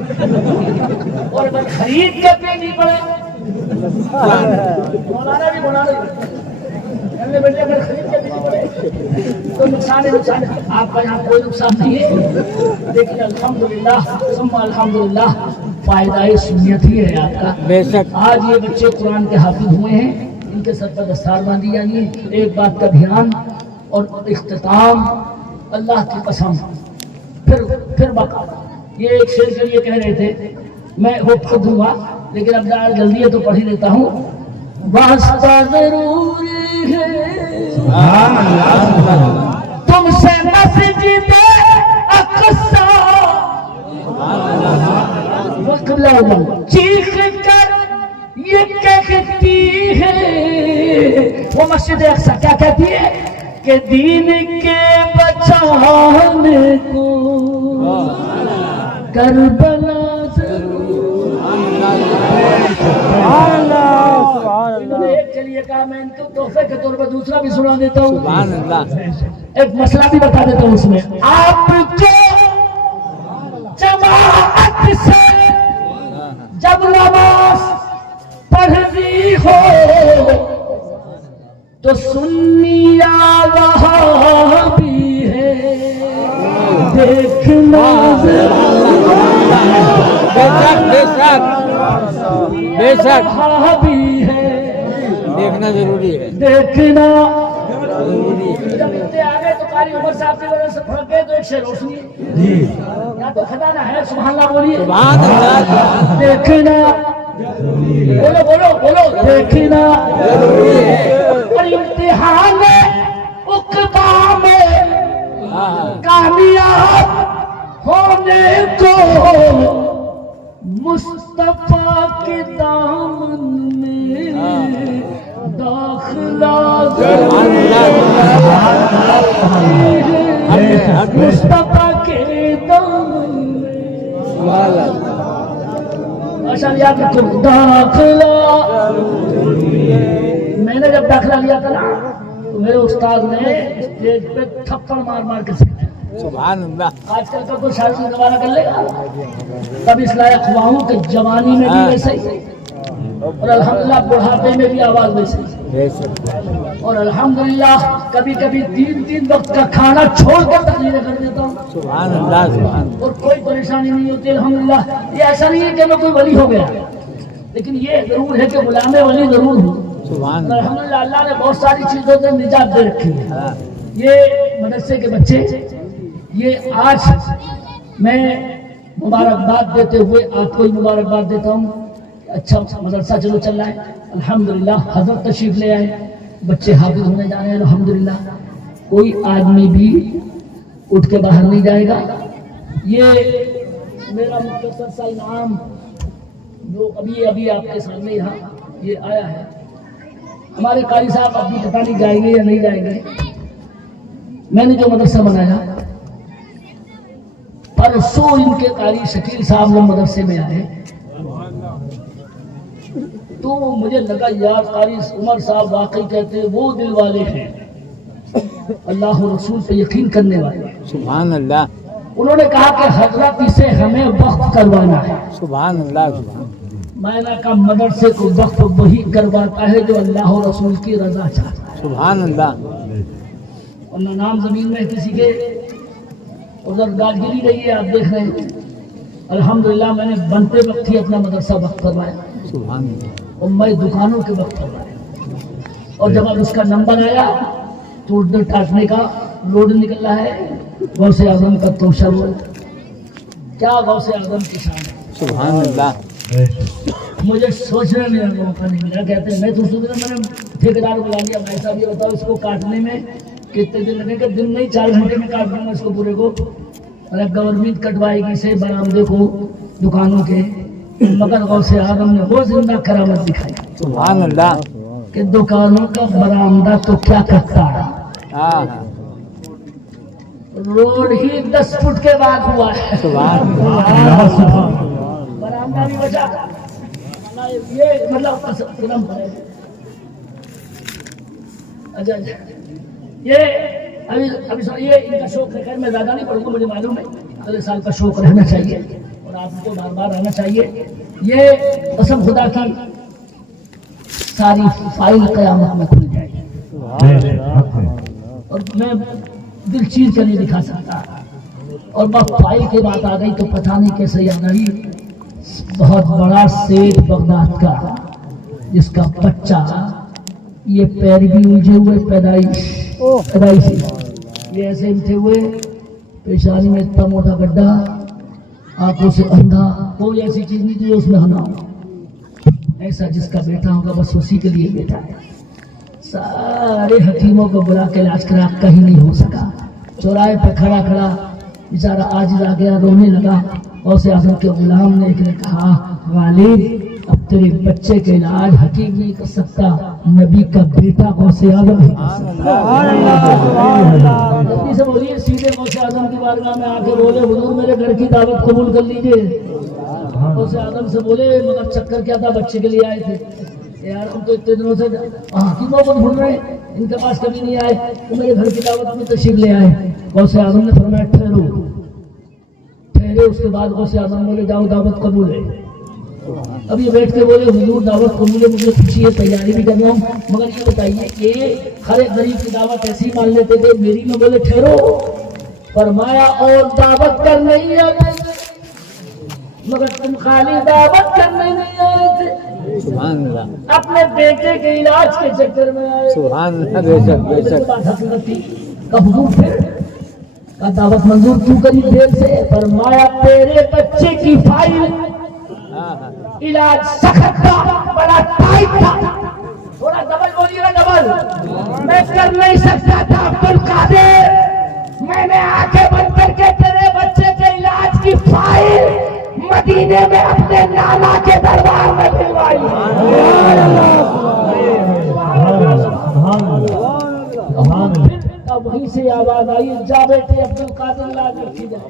اور اگر خرید کے پینی پڑے. مولانا بھی بیٹے اگر خرید کے پینی پڑے تو نقصان ہے. نقصان آپ کا یہاں کوئی نقصان نہیں ہے، لیکن الحمدللہ ثم الحمدللہ فائدہ سنیت ہی ہے آپ کا. بے شک آج یہ بچے قرآن کے حافظ ہوئے ہیں، ان کے سر پر دستار باندھی جانی ہے. ایک بات کا دھیان اور اختتام، اللہ کی قسم پھر بقا. یہ ایک شعر کے لیے کہہ رہے تھے، میں وہ پڑھ دوں گا لیکن اب جلدی ہے تو پڑھ ہی لیتا ہوں. واسطہ ضروری ہے تم سے مسجد اقصی، چیخ کر یہ کہتی ہے، وہ مسجد اقصی کیا کہتی ہے کہ دین کے بچانے کو کربلا ایک چلیے کہا میں ان کو تحفے کے طور پر دوسرا بھی سنا دیتا ہوں. ایک مسئلہ بھی بتا دیتا ہوں اس میں. آپ کو جماعت سے جب نماز پڑھنی ہو تو سنی یا وہابی ہے دیکھنا بے شک وہابی ہے دیکھنا ضروری ہے. دیکھنا جب اتنے آگے تو قاری عمر صاحب کی وجہ سے پھڑ گئے تو ایک شے روشنی یا تو خزانہ ہے. سبحان اللہ بولیے. دیکھنا بولو بولو بولو. دیکھنا اور امتحان عقبہ میں کامیاب ہونے کو مصطفیٰ کے دامن میں داخلہ مصطفیٰ کے دامن میں داخلہ. میں نے جب داخلہ لیا تھا نا تو میرے استاد نے اسٹیج پہ تھپڑ مار مار کے سکھایا. سبحان اللہ آج کل کا کوئی شادی دوبارہ کر لے گا؟ تب اس لائق ہوا ہوں کہ جوانی میں بھی ویسے ہی اور الحمدللہ بڑھاپے میں بھی آواز ویسے ہی، بے شک اور الحمدللہ کبھی کبھی 3 وقت کا کھانا چھوڑ کر تقریریں کر دیتا ہوں سبحان اللہ سبحان اور کوئی پریشانی نہیں ہوتی الحمدللہ۔ یہ ایسا نہیں ہے کہ میں کوئی ولی ہو گیا، لیکن یہ ضرور ہے کہ غلام ولی ضرور ہوں۔ سبحان اور الحمدللہ اللہ نے بہت ساری چیزوں سے نجات دے رکھی ہے۔ یہ مدرسے کے بچے، یہ آج میں مبارکباد دیتے ہوئے آپ کو مبارکباد دیتا ہوں، اچھا مدرسہ چلو چل رہا ہے الحمدللہ۔ حضرت تشریف لے آئے، بچے حافظ ہونے جا رہے ہیں الحمدللہ۔ کوئی آدمی بھی اٹھ کے باہر نہیں جائے گا۔ یہ میرا مختصر سا انعام جو ابھی آپ کے سامنے یہاں یہ آیا ہے، ہمارے قاری صاحب ابھی پتہ نہیں جائیں گے یا نہیں جائیں گے۔ میں نے جو مدرسہ بنایا پرسوں ان کے قاری شکیل صاحب لوگ مدرسے میں آئے تو مجھے لگا یار قاری عمر صاحب واقعی کہتے ہیں وہ دل والے ہیں، اللہ و رسول پہ یقین کرنے والے۔ سبحان اللہ انہوں نے کہا کہ حضرت اسے ہمیں وقف کروانا ہے۔ سبحان اللہ سبحان میں نے کہا مدرسے کو وقف وہی کرواتا ہے جو اللہ و رسول کی رضا چاہتا ہے، سبحان اللہ اور نہ نام زمین میں کسی کے ادھر گاجگیری رہی ہے۔ آپ دیکھ رہے ہیں الحمدللہ میں نے بنتے وقت ہی اپنا مدرسہ وقف کروایا سبحان اللہ اور میں دکانوں کے وقت کروایا، اور جب اب اس کا نمبر آیا تو ادھر ٹاٹنے کا لوڈ نکل رہا ہے۔ غوث اعظم کا توشہ ہوا، کیا غوث اعظم کی شان ہے۔ سبحان اللہ مجھے سوچنے میں موقع نہیں ملا، کہتے ہیں میں تو سوچ رہا میں نے ٹھیکیدار بلا لیا، ایسا بھی بتاؤ اس کو کاٹنے میں کتنے دن لگے گا؟ دن نہیں 4 گھنٹے میں کاٹ دوں گا اس کو پورے کو۔ گورنمنٹ کٹوائے گی سے برآمدے کو دکانوں کے، مگر غوث اعظم نے وہ زندہ کرامت دکھائی سبحان اللہ کہ دکانوں کا برآمدہ تو کیا کرتا ہے، ہاں روڈ ہی 10 فٹ کے بعد ہوا ہے، سبحان اللہ برآمدہ بھی بچا۔ یہ مطلب قدم ہے۔ اچھا یہ ابھی یہ ان کا شوق ہے، خیر میں زیادہ نہیں پڑھوں گا، مجھے معلوم ہے اگلے سال کا شوق رہنا چاہیے اور آپ کو بار بار آنا چاہیے۔ یہ قسم خدا کی ساری فائل قیامت میں کھل جائے گی اور میں دل چیر کر نہیں دکھا سکتا، اور بس فائل کی بات آ گئی تو پتہ نہیں کیسے یاد آئی۔ بہت بڑا سیٹ بغداد کا جس کا بچہ یہ پیر بھی الجھے ہوئے پیدائش یہ ایسے اٹھے ہوئے، پیشانی میں اتنا موٹا گڈھا، آنکھوں سے اندھا، کوئی ایسی چیز نہیں تھی اس میں ہنا ہو، ایسا جس کا بیٹا ہوگا بس اسی کے لیے بیٹا ہے۔ سارے حکیموں کو بلا کے علاج کرا کہیں نہیں ہو سکا، چوراہے پہ کھڑا بیچارہ عاجز آ گیا، رونے لگا۔ غوث اعظم کے غلام نے ایک نے کہا غالب اب تیرے بچے کے علاج حکیم نہیں کر سکتا، نبی کا بیٹا غوث اعظم ہے۔ جلدی سے بولیے، سیدھے غوث اعظم کی بارگاہ میں آ کے بولے حضور میرے گھر کی دعوت قبول کر لیجیے۔ غوث اعظم سے بولے مگر چکر کیا تھا، بچے کے لیے آئے تھے یار، ہم تو اتنے دنوں سے حکیموں کو ڈھونڈ رہے ہیں، ان کے پاس کبھی نہیں آئے، تو میرے گھر کی دعوت میں تشریف لے آئے۔ غوث اعظم نے فرمایا ٹھہرو، اس کے بعد غوث اعظم بولے جاؤ دعوت قبول ہے۔ اب یہ بیٹھ کے بولے حضور دعوت قبول ہے، مجھے خوشی ہے، تیاری بھی کر رہا ہوں، مگر یہ بتائیے کہ ہر ایک غریب کی دعوت ایسی مان لیتے تھے، میری میں بولے ٹھہرو، فرمایا اور دعوت کر نہیں آتے مگر تم خالی دعوت کرنے نہیں آ رہے تھے، سبحان اللہ اپنے بیٹے کے علاج کے چکر میں آئے۔ سبحان اللہ بے شک بے شک بات حقیقت تھی کہ حضور پھر کا دعوت منظور کیوں کری دیر سے؟ فرمایا تیرے بچے کی فائل علاج سخت تھا، بڑا ٹائٹ تھا، تھوڑا ڈبل بولیے نا، ڈبل میں کر نہیں سکتا تھا عبدالقادر، میں نے آنکھیں بند کر کے تیرے بچے کے علاج کی فائل مدینے میں اپنے نانا کے دربار میں بھجوائی۔ وہیں سے آواز آئی جا بیٹے عبدالقادر علاج رکھی جائے،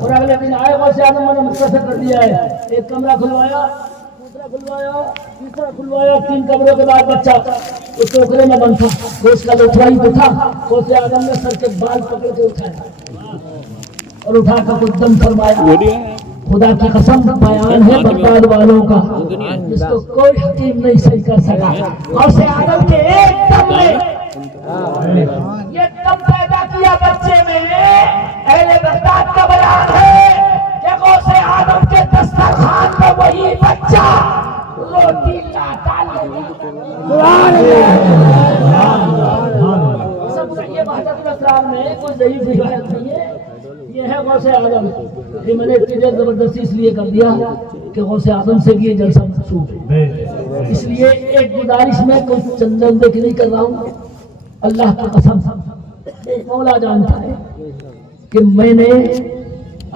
اور اگلے دن آئے غوث اعظم نے مختصر کر دیا ہے، ایک کمرہ کھلوایا تیسرا کھلوایا 3 کمروں کے بعد بچہ اس ٹوکرے میں بند تھا، گوشت کا لوٹھا ہی تو تھا، غوث اعظم نے سر کے بال پکڑ کے اٹھایا اور اٹھا کر خود دم فرمایا. خدا کی قسم بیان ہے بغداد والوں کا جس کو کوئی حکیم نہیں صحیح کر سکا. غوث اعظم کے ایک دم میں یہ دم پیدا کیا بچے میں. اہل بغداد کا بیان ہے کہ غوث اعظم کے دسترخوان پہ وہی بچہ روٹی لاتا یہ بہادر الاسلام میں کوئی ضعیف روایت نہیں ہے. یہ ہے غوث اعظم. یہ میں نے اتنی زبردستی اس لیے کر دیا کہ غوث اعظم سے بھی یہ جلسہ مخصوص ہے. اس لیے ایک گزارش میں کوئی چند جلدے کی نہیں کر رہا ہوں. اللہ کی قسم مولا جانتا ہے کہ میں نے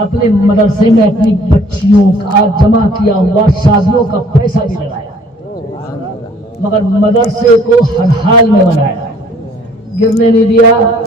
اپنے مدرسے میں اپنی بچیوں کا جمع کیا ہوا شادیوں کا پیسہ بھی لگایا، مگر مدرسے کو ہر حال میں بنایا، گرنے نہیں دیا.